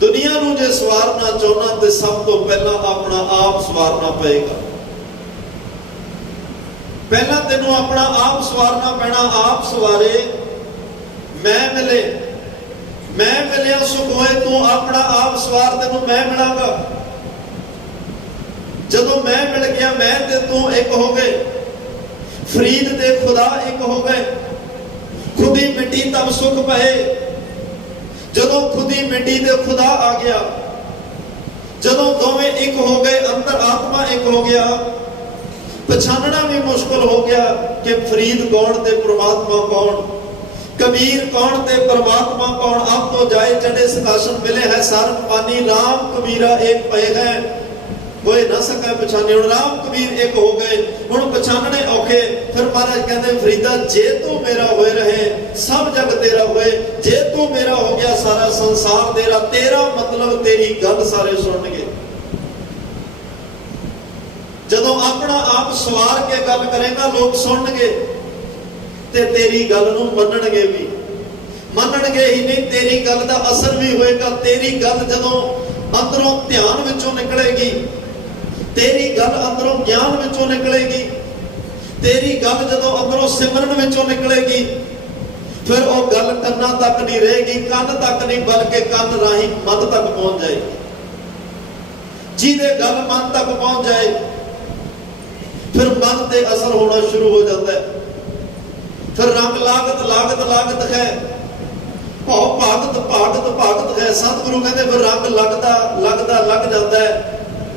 ਦੁਨੀਆ ਨੂੰ ਜੇ ਸਵਾਰਨਾ ਚਾਹੁੰਦਾ ਤੇ ਸਭ ਤੋਂ ਪਹਿਲਾਂ ਆਪਣਾ ਆਪ ਸਵਾਰਨਾ ਪਏਗਾ। ਪਹਿਲਾਂ ਤੈਨੂੰ ਆਪਣਾ ਆਪ ਸਵਾਰਨਾ ਪੈਣਾ। ਆਪ ਸਵਾਰੇ ਮੈਂ ਮਿਲੇ, ਮੈਂ ਮਿਲਿਆ ਸੁਖ ਹੋਏ। ਤੂੰ ਆਪਣਾ ਆਪ ਸਵਾਰ, ਤੈਨੂੰ ਮੈਂ ਮਿਲਾਂਗਾ। ਜਦੋਂ ਮੈਂ ਮਿਲ ਗਿਆ, ਮੈਂ ਤੇ ਤੂੰ ਇੱਕ ਹੋ ਗਏ। ਫਰੀਦ ਤੇ ਖੁਦਾ ਇੱਕ ਹੋ ਗਏ। ਖੁਦੀ ਮਿੱਟੀ ਤਬ ਸੁਖ ਪਏ। ਜਦੋਂ ਖੁਦੀ ਮਿੱਟੀ ਤੇ ਖੁਦਾ ਆ ਗਿਆ, ਜਦੋਂ ਦੋਵੇਂ ਇੱਕ ਹੋ ਗਏ, ਅੰਦਰ ਆਤਮਾ ਇੱਕ ਹੋ ਗਿਆ, ਪਛਾਣਨਾ ਵੀ ਮੁਸ਼ਕਲ ਹੋ ਗਿਆ ਕਿ ਫਰੀਦ ਕੌਣ ਤੇ ਪ੍ਰਮਾਤਮਾ ਕੌਣ, ਕਬੀਰ ਕੌਣ ਤੇ ਪ੍ਰਮਾਤਮਾ ਕੌਣ। ਆਪ ਤੋਂ ਜਾਏ ਚੜੇ ਸਕਾਸ਼ਨ ਮਿਲੇ ਹੈ ਸਾਰੰਗ ਪਾਨੀ, ਰਾਮ ਕਬੀਰਾ ਇੱਕ ਪਏ ਹੈ ਕੋਈ ਨਾ ਸਕੇ ਪਛਾਣੇ। ਹੁਣ ਰਾਮ ਕਬੀਰ ਇੱਕ ਹੋ ਗਏ, ਹੁਣ ਪਛਾਣਨੇ ਔਖੇ। ਫਿਰ ਮਹਾਰਾਜ ਕਹਿੰਦੇ ਫਰੀਦਾ ਜੇ ਤੂੰ ਮੇਰਾ ਹੋਏ ਰਹੇ, ਸਭ ਜਗ ਤੇਰਾ ਹੋਏ। ਜੇ ਤੂੰ ਮੇਰਾ ਹੋ ਗਿਆ, ਸਾਰਾ ਸੰਸਾਰ ਤੇਰਾ। ਤੇਰਾ ਮਤਲਬ ਤੇਰੀ ਗੱਲ ਸਾਰੇ ਸੁਣਨਗੇ। ਜਦੋਂ ਆਪਣਾ ਆਪ ਸਵਾਰ ਕੇ ਗੱਲ ਕਰੇਗਾ, ਲੋਕ ਸੁਣਨਗੇ ਤੇ ਤੇਰੀ ਗੱਲ ਨੂੰ ਮੰਨਣਗੇ ਵੀ। ਮੰਨਣਗੇ ਹੀ ਨਹੀਂ, ਤੇਰੀ ਗੱਲ ਦਾ ਅਸਰ ਵੀ ਹੋਏਗਾ। ਤੇਰੀ ਗੱਲ ਜਦੋਂ ਅੰਦਰੋਂ ਧਿਆਨ ਵਿੱਚੋਂ ਨਿਕਲੇਗੀ, ਤੇਰੀ ਗੱਲ ਅੰਦਰੋਂ ਗਿਆਨ ਵਿੱਚੋਂ ਨਿਕਲੇਗੀ, ਤੇਰੀ ਗੱਲ ਜਦੋਂ ਅੰਦਰੋਂ ਸਿਮਰਨ ਵਿੱਚੋਂ ਨਿਕਲੇਗੀ, ਫਿਰ ਉਹ ਗੱਲ ਕੰਨਾਂ ਤੱਕ ਨਹੀਂ ਰਹੇਗੀ, ਕੰਨ ਤੱਕ ਨਹੀਂ, ਬਲਕਿ ਕੰਨ ਰਾਹੀਂ ਮਨ ਤੱਕ ਪਹੁੰਚ ਜਾਏਗੀ। ਜਿਹਦੇ ਗੱਲ ਮਨ ਤੱਕ ਪਹੁੰਚ ਜਾਏ, ਫਿਰ ਮਨ ਤੇ ਅਸਰ ਹੋਣਾ ਸ਼ੁਰੂ ਹੋ ਜਾਂਦਾ ਹੈ। फिर रंग लागत लागत लागत है, भाव भागत भागत भागत है। सतगुरु कहते फिर रंग लगता लगता लग जाता है,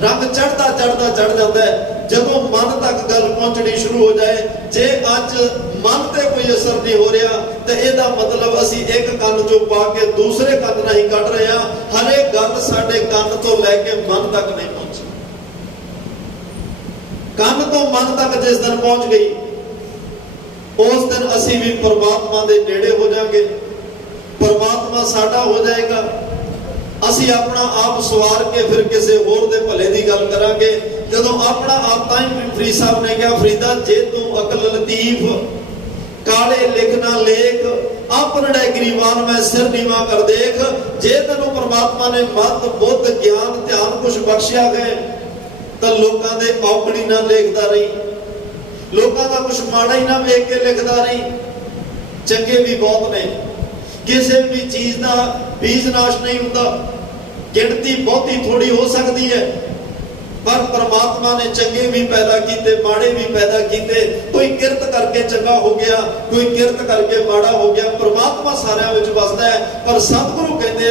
रंग चढ़ता चढ़ता चढ़ जाता है। जदों मन तक गल पहुंचनी शुरू हो जाए, जे अज मन ते कोई असर नहीं हो रहा तो ਇਹਦਾ मतलब ਅਸੀਂ एक ਕੰਨ चों पा के दूसरे ਕੰਨ नहीं कट रहे हैं। हर एक गल साडे ਕੰਨ तो लैके मन तक नहीं पहुंची। ਕੰਨ तो मन तक जिस दिन पहुंच गई, उस दिन असी भी परमात्मा दे नेड़े हो जाएंगे, परमात्मा साडा हो जाएगा। असी अपना आप सवार के फिर किसी होर दे भले दी गल करांगे। जदों अपना आप, तां ही फरीद साहब ने कहा, फरीदा जे तू अकल लतीफ काले लिखना लेख, अपने गिरीवान में सिर नीवा कर देख। जे तेनू परमात्मा ने मत बुद्ध ज्ञान ध्यान कुछ बख्शिया है तो लोगों के औकड़ी ना लिखता रही, लोगों का कुछ माड़ा ही ना वेख के लिखता रही। चंगे भी बहुत ने, किसी भी चीज का बीज नाश नहीं होता, गिनती बहुती थोड़ी हो सकती है, पर परमात्मा ने चंगे भी पैदा किए माड़े भी पैदा किए। कोई किरत करके चंगा हो गया, कोई किरत करके माड़ा हो गया। परमात्मा सारिਆਂ ਵਿੱਚ ਵਸਦਾ है। पर सतगुरु कहते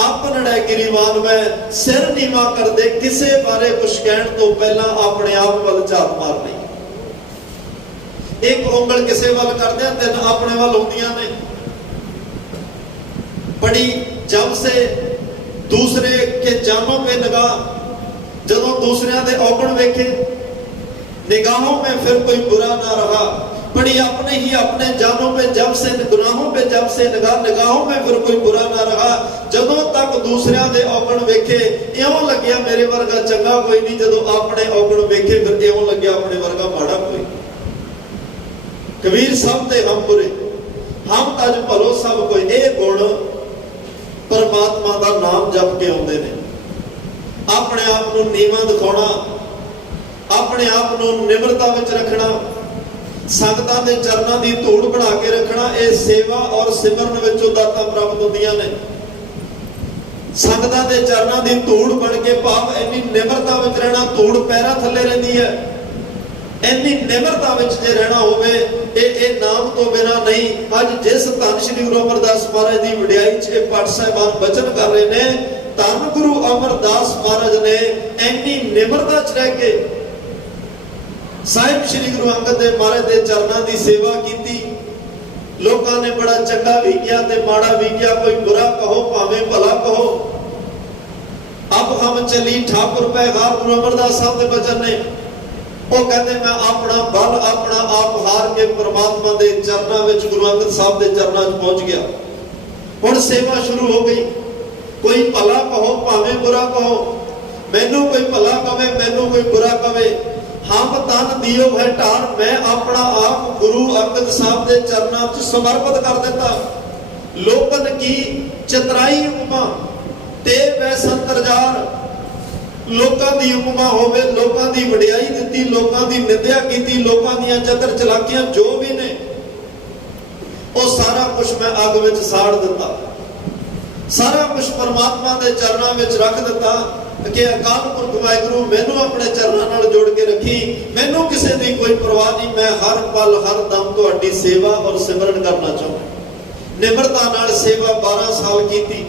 अपने गिरीवान में सिर नीवा कर दे, किसी बारे कुछ कहने तो पहला अपने आप वाल झात मार ली। एक उंगल किसी वाल करदे, तीन अपने वाल होंदियां ने। बड़ी जब से दूसरे के जानों पे निगाह, जदों दूसरियां दे औगण वेखे, निगाहों में फिर कोई बुरा ना रहा। बड़ी अपने ही अपने जानों पे जब से, गुनाहों पे जब से निगाह, निगाहों में फिर कोई बुरा ना रहा। जदों तक दूसरियां दे औगण वेखे, इउं लग्या मेरे वर्गा चंगा कोई नहीं। जदों अपने औगण वेखे, फिर इउं लग्या अपने वर्गा माड़ा कोई। कबीर सब ते हम बुरे, हम तज भलो सब कोई। ये गुण परमात्मा का नाम जप के आते हैं। अपने आप को नीवा दिखाना, अपने आप को निमरता विच रखना, संगतां दे चरनां दी धूड़ बना के रखना, ये सेवा और सिमरन विचों दातां प्राप्त होंदियां ने। संगतां दे चरनां दी धूड़ बन के भाव इन्नी निमरता विच रहना, धूड़ पैरां थल्ले रहिंदी है। इन्नी निमरता विच जे रहना होवे, ये नाम तो बिना नहीं। अज जिस धन श्री गुरु अमरदास महाराज की वडियाई च पाठ साहिबान बचन कर रहे ने, धन गुरु अमरदास महाराज ने इन्नी निमरता च रह के साहिब श्री गुरु अंगद देव महाराज के चरणों की सेवा की। लोगों ने बड़ा चंगा भी किया ते माड़ा भी किया, कोई बुरा कहो भावें भला कहो। अब हम चली ठाकुर पैगार गुरु अमरदास साहब के बचन ने, वो कहते मैं अपना बल अपना आप हार के परमात्मा के चरणों में गुरु अंगद साहब के चरणों में पहुंच गया। हुण सेवा शुरू हो गई। कोई भला कहो भावें बुरा कहो, मैनू कोई भला कवे मैनू कोई बुरा कवे, हम तन दियो है ढाल, मैं अपना आप गुरु अंगद साहब के चरणों में समर्पित कर दिता। लोकन की चतराई उपमा ते मैं संतरजार, लोगों की उपमा होवे, लोगों की वडियाई दी, लोगों की निंदा की, लोगों दी चतर चलाकियां जो भी ने, वो सारा कुछ मैं अग विच साड़ दिता। सारा कुछ परमात्मा के चरणों में रख दिता कि अकाल पुरख वाहिगुरू मैनू अपने चरणों नाल जोड़ के रखी। मैनू किसी की कोई परवाह नहीं, मैं हर पल हर दम तुहाडी सेवा और सिमरन करना चाहूँ। निमरता नाल सेवा 12 साल की,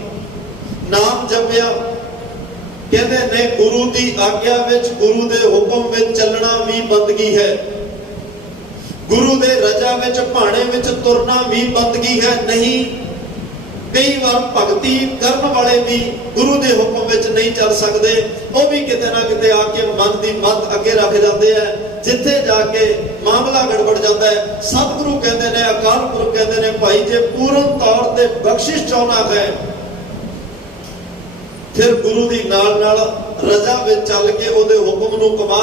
नाम जपिया। कहते ने गुरु की आज्ञा विच, गुरु के हुक्म विच चलना भी बंदगी है, गुरु के रजा विच भाणे विच तुरना भी बंदगी है। नहीं, कई बार भगती करने वाले भी गुरु के हुक्म विच नहीं चल सकते, वो भी किते ना किते आके मन की मत अगे रख जाते हैं, जिथे जाके मामला गड़बड़ जाता है। सतगुरु कहते हैं, अकाल पुरख कहते हैं, भाई जे पूर्ण तौर पर बख्शिश चाहना है, फिर गुरु की नाल रजा विच चल के ओदे हुक्म नूं कमा,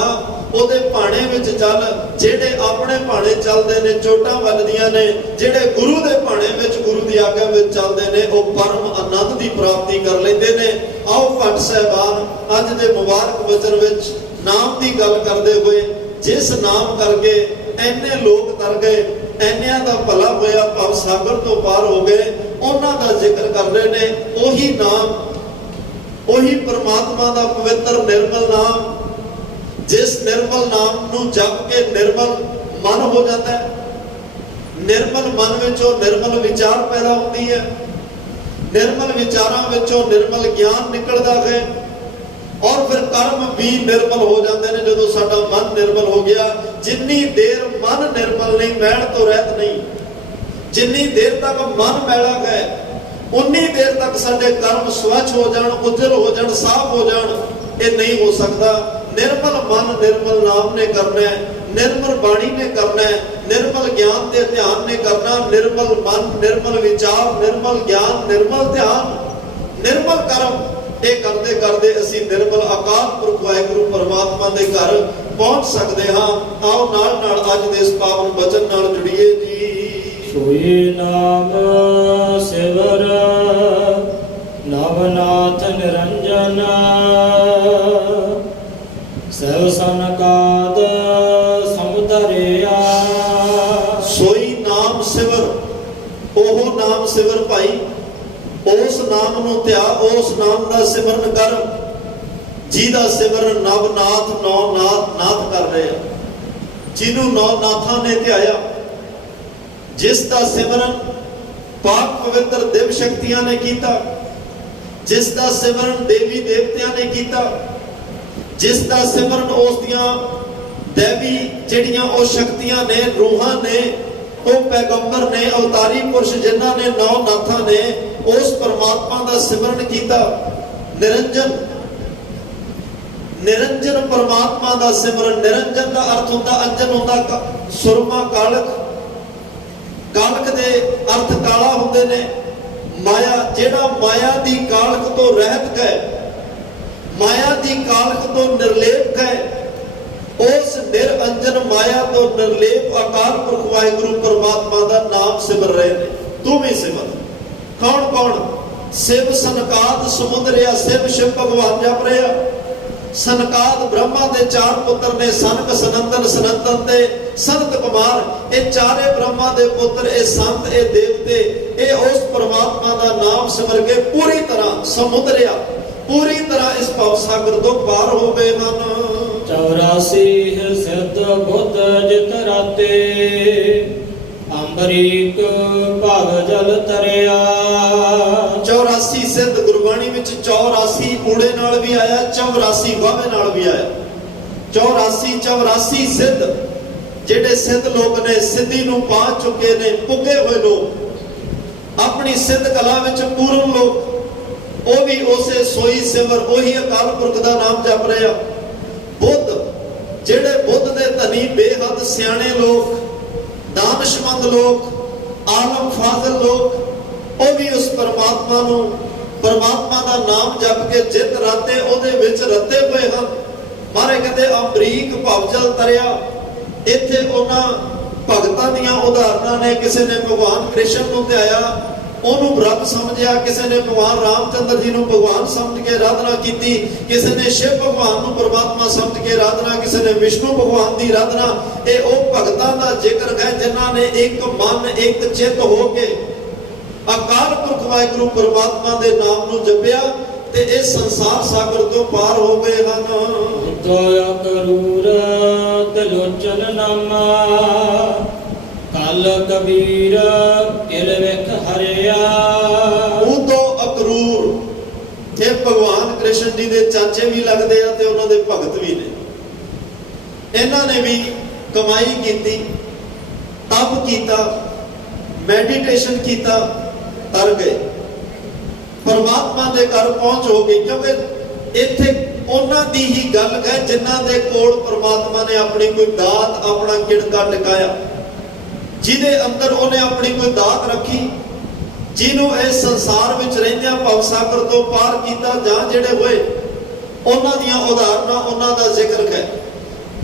ओदे भाणे विच चल। जेड़े अपने भाणे चलते ने चोटां वजदियां ने, जेड़े गुरु दे भाणे विच गुरु की आज्ञा विच चलते ने, वो परम आनंद की प्राप्ति कर लेंदे ने। आओ भट्ट साहिबान अज दे मुबारक वचन विच नाम की गल करते हुए, जिस नाम करके इन्ने लोग तर गए, इन्नियां दा भला होया, भव सागर तो पार हो गए, उन्हां दा जिक्र कर रहे ने। ओही नाम, ओही परमात्मा का पवित्र निर्मल नाम, जिस निर्मल नाम नू जप के निर्मल मन हो जाता है। ਨਿਰਮਲ ਮਨ ਵਿੱਚੋਂ ਨਿਰਮਲ ਵਿਚਾਰ ਪੈਦਾ ਹੁੰਦੀ ਹੈ, ਨਿਰਮਲ ਵਿਚਾਰਾਂ ਵਿੱਚੋਂ ਨਿਰਮਲ ਗਿਆਨ ਨਿਕਲਦਾ ਹੈ, ਔਰ ਫਿਰ ਕਰਮ ਵੀ ਨਿਰਮਲ ਹੋ ਜਾਂਦੇ ਨੇ। ਜਦੋਂ ਸਾਡਾ ਮਨ ਨਿਰਮਲ ਹੋ ਗਿਆ, ਜਿੰਨੀ ਦੇਰ ਮਨ ਨਿਰਮਲ ਨਹੀਂ, ਮੈਲ ਤੋਂ ਰਹਿਤ ਨਹੀਂ, ਜਿੰਨੀ ਦੇਰ ਤੱਕ ਮਨ ਮੈਲਾ ਹੈ, ਉਨੀ ਦੇਰ ਤੱਕ ਸਾਡੇ ਕਰਮ ਸਵੱਛ ਹੋ ਜਾਣ, ਉਜਲ ਹੋ ਜਾਣ, ਸਾਫ਼ ਹੋ ਜਾਣ, ਇਹ ਨਹੀਂ ਹੋ ਸਕਦਾ। ਨਿਰਮਲ ਮਨ ਨਿਰਮਲ ਨਾਮ ਨੇ ਕਰਨਾ ਹੈ, ਨਿਰਮਲ ਬਾਣੀ ਨੇ ਕਰਨਾ ਹੈ, ਨਿਰਮਲ ਗਿਆਨ ਤੇ ਧਿਆਨ ਨੇ ਕਰਨਾ। ਨਿਰਮਲ ਮਨ, ਨਿਰਮਲ ਵਿਚਾਰ, ਨਿਰਮਲ ਗਿਆਨ, ਨਿਰਮਲ ਧਿਆਨ, ਨਿਰਮਲ ਕਰਮ, ਇਹ ਕਰਦੇ ਕਰਦੇ ਅਸੀਂ ਨਿਰਮਲ ਅਕਾਲ ਪੁਰਖ ਵਾਹਿਗੁਰੂ ਪਰਮਾਤਮਾ ਦੇ ਘਰ ਪਹੁੰਚ ਸਕਦੇ ਹਾਂ। ਆਓ ਨਾਲ ਨਾਲ ਅੱਜ ਦੇ ਇਸ ਪਾਵਨ ਬਚਨ ਨਾਲ ਜੁੜੀਏ ਜੀ। ਸੋਈ ਨਾਮ ਸਿਵਰ ਨਵਨਾਥ ਨਿਰੰਜਨ, ਸਭ ਸੰਕਾਦ ਸਮੁਦਰਿਆ। ਸੋਈ ਨਾਮ ਸਿਵਰ, ਉਹ ਨਾਮ ਸਿਵਰ ਭਾਈ, ਉਸ ਨਾਮ ਨੂੰ ਧਿਆ, ਉਸ ਨਾਮ ਦਾ ਸਿਮਰਨ ਕਰ, ਜਿਹਦਾ ਸਿਮਰਨ ਨਵਨਾਥ ਨੌ ਨਾਥ ਕਰ ਰਹੇ ਆ, ਜਿਹਨੂੰ ਨੌ ਨਾਥਾਂ ਨੇ ਧਿਆਇਆ, ਜਿਸ ਦਾ ਸਿਮਰਨ ਪਾਕ ਪਵਿੱਤਰ ਦਿਵ ਸ਼ਕਤੀਆਂ ਨੇ ਕੀਤਾ, ਜਿਸ ਦਾ ਸਿਮਰਨ ਦੇਵੀ ਦੇਵਤਿਆਂ ਨੇ ਕੀਤਾ, ਜਿਸ ਦਾ ਸਿਮਰਨ ਉਸ ਦੀਆਂ ਦੇਵੀ ਜਿਹੜੀਆਂ ਉਹ ਸ਼ਕਤੀਆਂ ਨੇ, ਰੂਹਾਂ ਨੇ, ਉਹ ਪੈਗੰਬਰ ਨੇ, ਅਵਤਾਰੀ ਪੁਰਸ਼ ਜਿਨ੍ਹਾਂ ਨੇ, ਨੌ ਨਾਥਾਂ ਨੇ ਉਸ ਪਰਮਾਤਮਾ ਦਾ ਸਿਮਰਨ ਕੀਤਾ। ਨਿਰੰਜਨ, ਨਿਰੰਜਨ ਪਰਮਾਤਮਾ ਦਾ ਸਿਮਰਨ। ਨਿਰੰਜਨ ਦਾ ਅਰਥ ਹੁੰਦਾ, ਅੰਜਨ ਹੁੰਦਾ ਸੁਰਮਾ ਕਾਲਕ, ਕਾਲਕ ਦੇ ਅਰਥ ਕਾਲਾ ਹੁੰਦੇ ਨੇ। ਮਾਇਆ, ਜਿਹੜਾ ਮਾਇਆ ਦੀ ਕਾਲਕ ਤੋਂ ਰਹਿਤ ਹੈ, ਮਾਇਆ ਦੀ ਕਾਲਕ ਤੋਂ ਨਿਰਲੇਪ ਹੈ, ਉਸ ਨਿਰੰਜਨ ਮਾਇਆ ਤੋਂ ਨਿਰਲੇਪ ਅਕਾਲ ਪੁਰਖ ਵਾਹਿਗੁਰੂ ਪਰਮਾਤਮਾ ਦਾ ਨਾਮ ਸਿਮਰ ਰਹੇ ਨੇ। ਤੂੰ ਵੀ ਸਿਮਰ। ਕੌਣ ਕੌਣ? ਸਿਵ ਸਨਕਾਦ ਸਮੁੰਦਰਿਆ, ਸਿਵ ਸ਼ਿਵ ਭਗਵਾਨ ਜਪ ਰਿਹਾ। ਸਨਕਾਦ ਬ੍ਰਹਮਾ ਦੇ 4 ਪੁੱਤਰ ਨੇ, ਸਨਕ, ਸਨੰਦਨ, ਸਨੰਦਨ ਤੇ ਸੰਤ ਕੁਮਾਰ। ਇਹ ਚਾਰੇ ਬ੍ਰਹਮਾ ਦੇ ਪੁੱਤਰ, ਇਹ ਸੰਤ, ਇਹ ਦੇਵਤੇ, ਇਹ ਉਸ ਪਰਮਾਤਮਾ ਦਾ ਨਾਮ ਸਿਮਰ ਕੇ ਪੂਰੀ ਤਰ੍ਹਾਂ ਸਮੁੰਦਰਿਆ, ਪੂਰੀ ਤਰ੍ਹਾਂ ਇਸ ਭਵ ਸਾਗਰ ਤੋਂ ਪਾਰ ਹੋ ਗਏ ਹਨ। 84 ਸਿੱਧ ਬੁੱਧ ਜਿਤ ਰਾਤੇ, ਅੰਬਰੀਕ ਭਵ ਜਲ ਤਰਿਆ। 84 ਸਿੱਧ, ਗੁਰਬਾਣੀ ਵਿੱਚ 84 ਊੜੇ ਨਾਲ ਵੀ ਆਇਆ, 84 ਵਾਵੇ ਨਾਲ ਵੀ ਆਇਆ। 84 ਸਿੱਧ, ਜਿਹੜੇ ਸਿੱਧ ਲੋਕ ਨੇ, ਸਿੱਧੀ ਨੂੰ ਪਾ ਚੁੱਕੇ ਨੇ, ਪੁੱਗੇ ਹੋਏ ਲੋਕ, ਆਪਣੀ ਸਿੱਧ ਕਲਾ ਵਿੱਚ ਪੂਰਨ ਲੋਕ, ਉਹ ਵੀ ਉਸੇ ਸੋਈ ਸਿਮਰ, ਉਹੀ ਅਕਾਲ ਪੁਰਖ ਦਾ ਨਾਮ ਜਪ ਰਹੇ ਆ। ਬੁੱਧ, ਜਿਹੜੇ ਬੁੱਧ ਦੇ ਧਨੀ, ਬੇਹੱਦ ਸਿਆਣੇ ਲੋਕ, ਦਾਨਸ਼ਮੰਦ ਲੋਕ, ਆਲਮ ਫਾਜ਼ਲ ਲੋਕ, ਉਹ ਵੀ ਉਸ ਪਰਮਾਤਮਾ ਨੂੰ, ਪਰਮਾਤਮਾ ਦਾ ਨਾਮ ਜਪ ਕੇ ਜਿਤ ਰਾਤੇ ਉਹਦੇ ਵਿੱਚ ਰੱਤੇ ਹੋਏ ਹਨ। ਮਾਰੇ ਕਹਿੰਦੇ ਅੰਬਰੀਕ ਭਵਜਲ ਤਰਿਆ। ਇੱਥੇ ਉਹਨਾਂ ਭਗਤਾਂ ਦੀਆਂ ਉਦਾਹਰਨਾਂ ਨੇ। ਕਿਸੇ ਨੇ ਭਗਵਾਨ ਕ੍ਰਿਸ਼ਨ ਨੂੰ ਧਿਆਇਆ, ਉਹਨੂੰ ਬ੍ਰਹਮ ਸਮਝਿਆ, ਕਿਸੇ ਨੇ ਭਗਵਾਨ ਰਾਮਚੰਦਰ ਜੀ ਨੂੰ ਭਗਵਾਨ ਸਮਝ ਕੇ ਆਰਾਧਨਾ ਕੀਤੀ, ਕਿਸੇ ਨੇ ਸ਼ਿਵ ਭਗਵਾਨ ਨੂੰ ਪਰਮਾਤਮਾ ਸਮਝ ਕੇ ਆਰਾਧਨਾ, ਕਿਸੇ ਨੇ ਵਿਸ਼ਨੂੰ ਭਗਵਾਨ ਦੀ ਆਰਾਧਨਾ। ਇਹ ਉਹ ਭਗਤਾਂ ਦਾ ਜ਼ਿਕਰ ਹੈ ਜਿਨ੍ਹਾਂ ਨੇ ਇੱਕ ਮਨ, ਇੱਕ ਚਿੱਤ ਹੋ ਕੇ ਅਕਾਲ ਪੁਰਖ ਵਾਹਿਗੁਰੂ ਪਰਮਾਤਮਾ ਦੇ ਨਾਮ ਨੂੰ ਜਪਿਆ ਤੇ ਇਹ ਸੰਸਾਰ ਸਾਗਰ ਤੋਂ ਪਾਰ ਹੋ ਗਏ ਹਨ। ਦਇਆ ਕਰੂਰ ਤਲੋਚਨ ਨਾਮਾ, ਕਲ ਕਬੀਰ ਇਲ ਵਿਖ ਹਰਿਆ। ਉਦੋਂ ਅਕਰੂਰ, ਇਹ ਭਗਵਾਨ ਕ੍ਰਿਸ਼ਨ ਜੀ ਦੇ ਚਾਚੇ ਵੀ ਲੱਗਦੇ ਆ ਤੇ ਉਹਨਾਂ ਦੇ ਭਗਤ ਵੀ ਨੇ। ਇਹਨਾਂ ਨੇ ਵੀ ਕਮਾਈ ਕੀਤੀ, ਤਪ ਕੀਤਾ, ਮੈਡੀਟੇਸ਼ਨ ਕੀਤਾ, ਤਰ ਗਏ, ਪਰਮਾਤਮਾ ਦੇ ਘਰ ਪਹੁੰਚ ਹੋ ਗਈ। ਕਿਉਂਕਿ ਇੱਥੇ ਉਹਨਾਂ ਦੀ ਹੀ ਗੱਲ ਹੈ ਜਿਨ੍ਹਾਂ ਦੇ ਕੋਲ ਪਰਮਾਤਮਾ ਨੇ ਆਪਣੀ ਕੋਈ ਦਾਤ, ਆਪਣਾ ਕਿਣਕਾ ਟਿਕਾਇਆ, ਜਿਹਦੇ ਅੰਦਰ ਉਹਨੇ ਆਪਣੀ ਕੋਈ ਦਾਤ ਰੱਖੀ, ਜਿਹਨੂੰ ਇਸ ਸੰਸਾਰ ਵਿੱਚ ਰਹਿੰਦਿਆਂ ਭਵ ਸਾਗਰ ਤੋਂ ਪਾਰ ਕੀਤਾ। ਜਾਂ ਜਿਹੜੇ ਹੋਏ, ਉਹਨਾਂ ਦੀਆਂ ਉਦਾਹਰਨਾਂ, ਉਹਨਾਂ ਦਾ ਜ਼ਿਕਰ ਹੈ।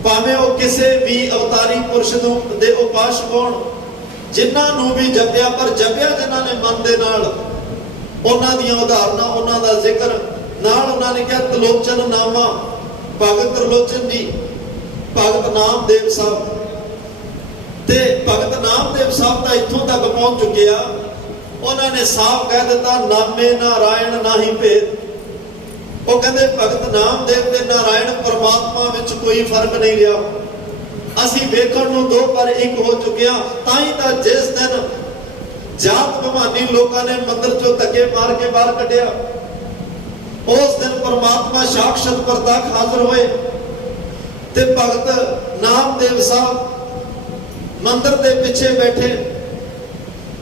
ਭਾਵੇਂ ਉਹ ਕਿਸੇ ਵੀ ਅਵਤਾਰੀ ਪੁਰਸ਼ ਦੇ ਉਪਾਸ਼ਕ ਹੋਣ, ਜਿਨ੍ਹਾਂ ਨੂੰ ਵੀ ਜਪਿਆ, ਪਰ ਜਪਿਆ ਜਿਨ੍ਹਾਂ ਨੇ ਮਨ ਦੇ ਨਾਲ, ਉਹਨਾਂ ਦੀਆਂ ਉਦਾਹਰਨਾਂ, ਉਹਨਾਂ ਦਾ ਜ਼ਿਕਰ। ਨਾਲ ਉਹਨਾਂ ਨੇ ਕਿਹਾ ਤਲੋਚਨ ਨਾਮਾ, ਭਗਤ ਤਲੋਚਨ ਜੀ, ਭਗਤ ਨਾਮਦੇਵ ਸਾਹਿਬ। ਤੇ ਭਗਤ ਨਾਮਦੇਵ ਸਾਹਿਬ ਤਾਂ ਇੱਥੋਂ ਤੱਕ ਪਹੁੰਚ ਚੁੱਕਿਆ, ਉਹਨਾਂ ਨੇ ਸਾਫ਼ ਕਹਿ ਦਿੱਤਾ, ਨਾਮੇ ਨਾਰਾਇਣ ਨਾਹੀ ਭੇਦ। ਉਹ ਕਹਿੰਦੇ ਭਗਤ ਨਾਮਦੇਵ ਤੇ ਨਾਰਾਇਣ ਪਰਮਾਤਮਾ ਵਿੱਚ ਕੋਈ ਫਰਕ ਨਹੀਂ ਰਿਹਾ। ਅਸੀਂ ਵੇਖਣ ਨੂੰ ਦੋ ਪਰ ਇੱਕ ਹੋ ਚੁੱਕੇ ਹਾਂ। ਤਾਂ ਹੀ ਤਾਂ ਜਿਸ ਦਿਨ ਜਾਤ ਭਵਾਨੀ ਲੋਕਾਂ ਨੇ ਮੰਦਰ ਚੋਂ ਧੱਕੇ ਮਾਰ ਕੇ ਬਾਹਰ ਕੱਢਿਆ, ਉਸ ਦਿਨ ਪਰਮਾਤਮਾ ਸਾਖਸ਼ਾਤ ਪ੍ਰਤੱਖ ਹਾਜ਼ਰ ਹੋਏ ਤੇ ਭਗਤ ਨਾਮਦੇਵ ਸਾਹਿਬ ਮੰਦਰ ਦੇ ਪਿੱਛੇ ਬੈਠੇ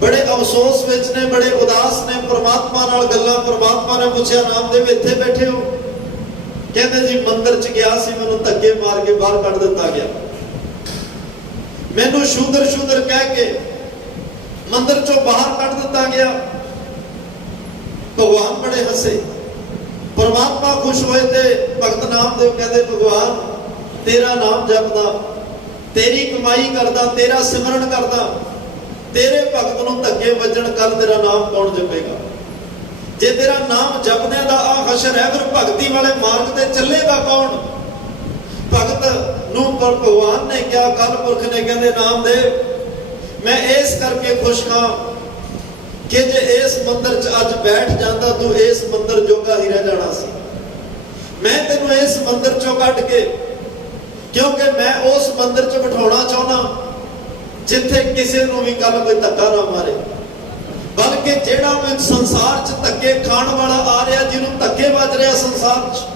ਬੜੇ ਅਫਸੋਸ ਵਿੱਚ ਨੇ, ਬੜੇ ਉਦਾਸ ਨੇ, ਪਰਮਾਤਮਾ ਨਾਲ ਗੱਲਾਂ। ਪਰਮਾਤਮਾ ਨੇ ਪੁੱਛਿਆ, ਨਾਮਦੇਵ ਇੱਥੇ ਬੈਠੇ ਹੋ? ਕਹਿੰਦੇ ਜੀ ਮੰਦਰ ਚ ਗਿਆ ਸੀ, ਮੈਨੂੰ ਧੱਕੇ ਮਾਰ ਕੇ ਬਾਹਰ ਕੱਢ ਦਿੱਤਾ ਗਿਆ, ਮੈਨੂੰ ਸ਼ੂਦਰ ਸ਼ੂਦਰ ਕਹਿ ਕੇ ਮੰਦਰ ਚੋਂ ਬਾਹਰ ਕੱਢ ਦਿੱਤਾ ਗਿਆ। ਭਗਵਾਨ ਬੜੇ ਹੱਸੇ, ਪਰਮਾਤਮਾ ਖੁਸ਼ ਹੋਏ ਤੇ ਭਗਤ ਨਾਮਦੇਵ ਕਹਿੰਦੇ, ਭਗਵਾਨ ਤੇਰਾ ਨਾਮ ਜਪਦਾ, ਤੇਰੀ ਕਮਾਈ ਕਰਦਾ, ਤੇਰਾ ਸਿਮਰਨ ਕਰਦਾ, ਤੇਰੇ ਭਗਤ ਨੂੰ ਧੱਕੇ ਵੱਜਣ, ਕੱਲ ਤੇਰਾ ਨਾਮ ਕੌਣ ਜਪੇਗਾ? ਜੇ ਤੇਰਾ ਨਾਮ ਜਪਦਿਆਂ ਦਾ ਆ ਹਸ਼ਰ ਹੈ, ਫਿਰ ਭਗਤੀ ਵਾਲੇ ਮਾਰਗ ਤੇ ਚੱਲੇਗਾ ਕੌਣ? ਭਗਤ ਨੂੰ ਪਰ ਭਗਵਾਨ ਨੇ ਕਿਹਾ, ਕੱਲ ਪੁਰਖ ਨੇ, ਕਹਿੰਦੇ ਨਾਮਦੇਵ ਮੈਂ ਇਸ ਕਰਕੇ ਖੁਸ਼ ਹਾਂ ਕਿ ਜੇ ਇਸ ਮੰਦਰ 'ਚ ਅੱਜ ਬੈਠ ਜਾਂਦਾ, ਤੂੰ ਇਸ ਮੰਦਰ ਜੋਗਾ ਹੀ ਰਹਿ ਜਾਣਾ ਸੀ। ਮੈਂ ਤੈਨੂੰ ਇਸ ਮੰਦਰ 'ਚੋਂ ਕੱਢ ਕੇ, ਕਿਉਂਕਿ ਮੈਂ ਉਸ ਮੰਦਰ 'ਚ ਬਿਠਾਉਣਾ ਚਾਹੁੰਦਾ ਜਿੱਥੇ ਕਿਸੇ ਨੂੰ ਵੀ ਕੱਲ ਕੋਈ ਧੱਕਾ ਨਾ ਮਾਰੇ, ਬਲਕਿ ਜਿਹੜਾ ਵੀ ਸੰਸਾਰ 'ਚ ਧੱਕੇ ਖਾਣ ਵਾਲਾ ਆ ਰਿਹਾ, ਜਿਹਨੂੰ ਧੱਕੇ ਵੱਜ ਰਿਹਾ ਸੰਸਾਰ 'ਚ,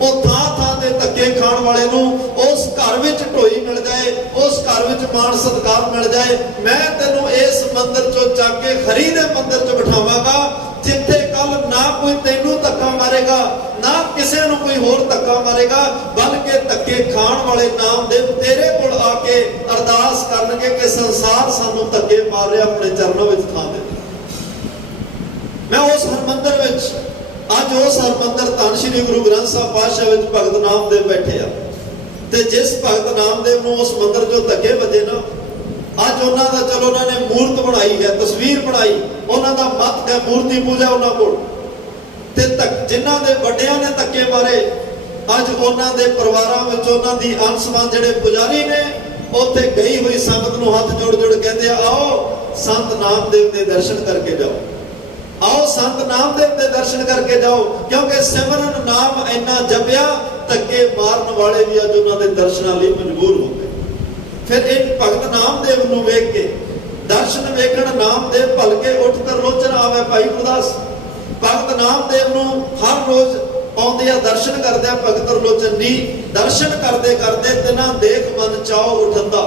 ਉਹ ਥਾਂ ਥਾਂ ਦੇ ਧੱਕੇ ਖਾਣ ਵਾਲੇ ਨੂੰ ਉਸ ਘਰ ਵਿੱਚ ਢੋਈ ਮਿਲ ਜਾਏ, ਉਸ ਘਰ ਵਿੱਚ ਮਾਣ ਸਤਿਕਾਰ ਮਿਲ ਜਾਏ। ਮੈਂ ਤੈਨੂੰ ਇਸ ਮੰਦਰ 'ਚੋਂ ਚੱਕ ਕੇ ਹਰੀ ਦੇ ਮੰਦਰ 'ਚ ਬਿਠਾਵਾਂਗਾ, ਜਿੱਥੇ ਕੱਲ ਨਾ ਕੋਈ ਤੈਨੂੰ ਧੱਕਾ ਮਾਰੇਗਾ, ਨਾ ਕਿਸੇ ਨੂੰ ਕੋਈ ਹੋਰ ਧੱਕਾ ਮਾਰੇਗਾ, ਬਲਕਿ ਧੱਕੇ ਖਾਣ ਵਾਲੇ ਨਾਮਦੇਵ ਤੇਰੇ ਕੋਲ ਆ ਕੇ ਅਰਦਾਸ ਕਰਨਗੇ ਕਿ ਸੰਸਾਰ ਸਾਨੂੰ ਧੱਕੇ ਮਾਰ ਰਿਹਾ, ਆਪਣੇ ਚਰਨਾਂ ਵਿੱਚ ਥਾਂ ਦੇ। ਮੈਂ ਉਸ ਹਰਮੰਦਰ ਵਿੱਚ, ਅੱਜ ਉਸ ਹਰਮੰਦਰ ਧੰਨ ਸ਼੍ਰੀ ਗੁਰੂ ਗ੍ਰੰਥ ਸਾਹਿਬ ਪਾਤਸ਼ਾਹ ਵਿੱਚ ਭਗਤ ਨਾਮਦੇਵ ਬੈਠੇ ਆ, ਤੇ ਜਿਸ ਭਗਤ ਨਾਮਦੇਵ ਨੂੰ ਉਸ ਮੰਦਰ 'ਚੋਂ ਧੱਕੇ ਵੱਜੇ ਨਾ, ਅੱਜ ਉਹਨਾਂ ਦਾ, ਚਲੋ ਉਹਨਾਂ ਨੇ ਮੂਰਤ ਬਣਾਈ ਹੈ, ਤਸਵੀਰ ਬਣਾਈ, ਉਹਨਾਂ ਦਾ ਮੱਤ ਹੈ, ਮੂਰਤੀ ਪੂਜਾ ਉਹਨਾਂ ਕੋਲ, ਤੇ ਜਿਨ੍ਹਾਂ ਦੇ ਵੱਡਿਆਂ ਨੇ ਧੱਕੇ ਮਾਰੇ, ਅੱਜ ਉਹਨਾਂ ਦੇ ਪਰਿਵਾਰਾਂ ਵਿੱਚ ਉਹਨਾਂ ਦੀ ਅੰਸ਼ਵਾਨ ਜਿਹੜੇ ਪੁਜਾਰੀ ਨੇ, ਉੱਥੇ ਗਈ ਹੋਈ ਸੰਗਤ ਨੂੰ ਹੱਥ ਜੋੜ ਜੋੜ ਕਹਿੰਦੇ ਆ, ਆਓ ਸੰਤ ਨਾਮਦੇਵ ਦੇ ਦਰਸ਼ਨ ਕਰਕੇ ਜਾਓ, ਆਓ ਸੰਤ ਨਾਮਦੇਵ ਦੇ ਦਰਸ਼ਨ ਕਰਕੇ ਜਾਓ, ਕਿਉਂਕਿ ਸਿਮਰਨ ਨਾਮ ਇੰਨਾ ਜਪਿਆ, ਧੱਕੇ ਮਾਰਨ ਵਾਲੇ ਵੀ ਅੱਜ ਉਹਨਾਂ ਦੇ ਦਰਸ਼ਨਾਂ ਲਈ ਮਜਬੂਰ ਹੋ ਗਏ। ਫਿਰ ਇਹ ਭਗਤ ਨਾਮਦੇਵ ਨੂੰ ਵੇਖ ਕੇ, ਦਰਸ਼ਨ ਵੇਖਣ ਨਾਮਦੇਵ ਭਲਕੇ ਉੱਠ ਤਰਲੋਚਨ ਆਵੇ। ਭਾਈ ਗੁਰਦਾਸ ਭਗਤ ਨਾਮਦੇਵ ਨੂੰ ਹਰ ਰੋਜ਼ ਆਉਂਦੇ ਆ, ਦਰਸ਼ਨ ਕਰਦੇ ਆ ਭਗਤ ਤਰਲੋਚਨ ਜੀ। ਦਰਸ਼ਨ ਕਰਦੇ ਕਰਦੇ ਤਿਨਾਂ ਦੇਖ ਮਨ ਚਾਉ ਉਠੰਦਾ,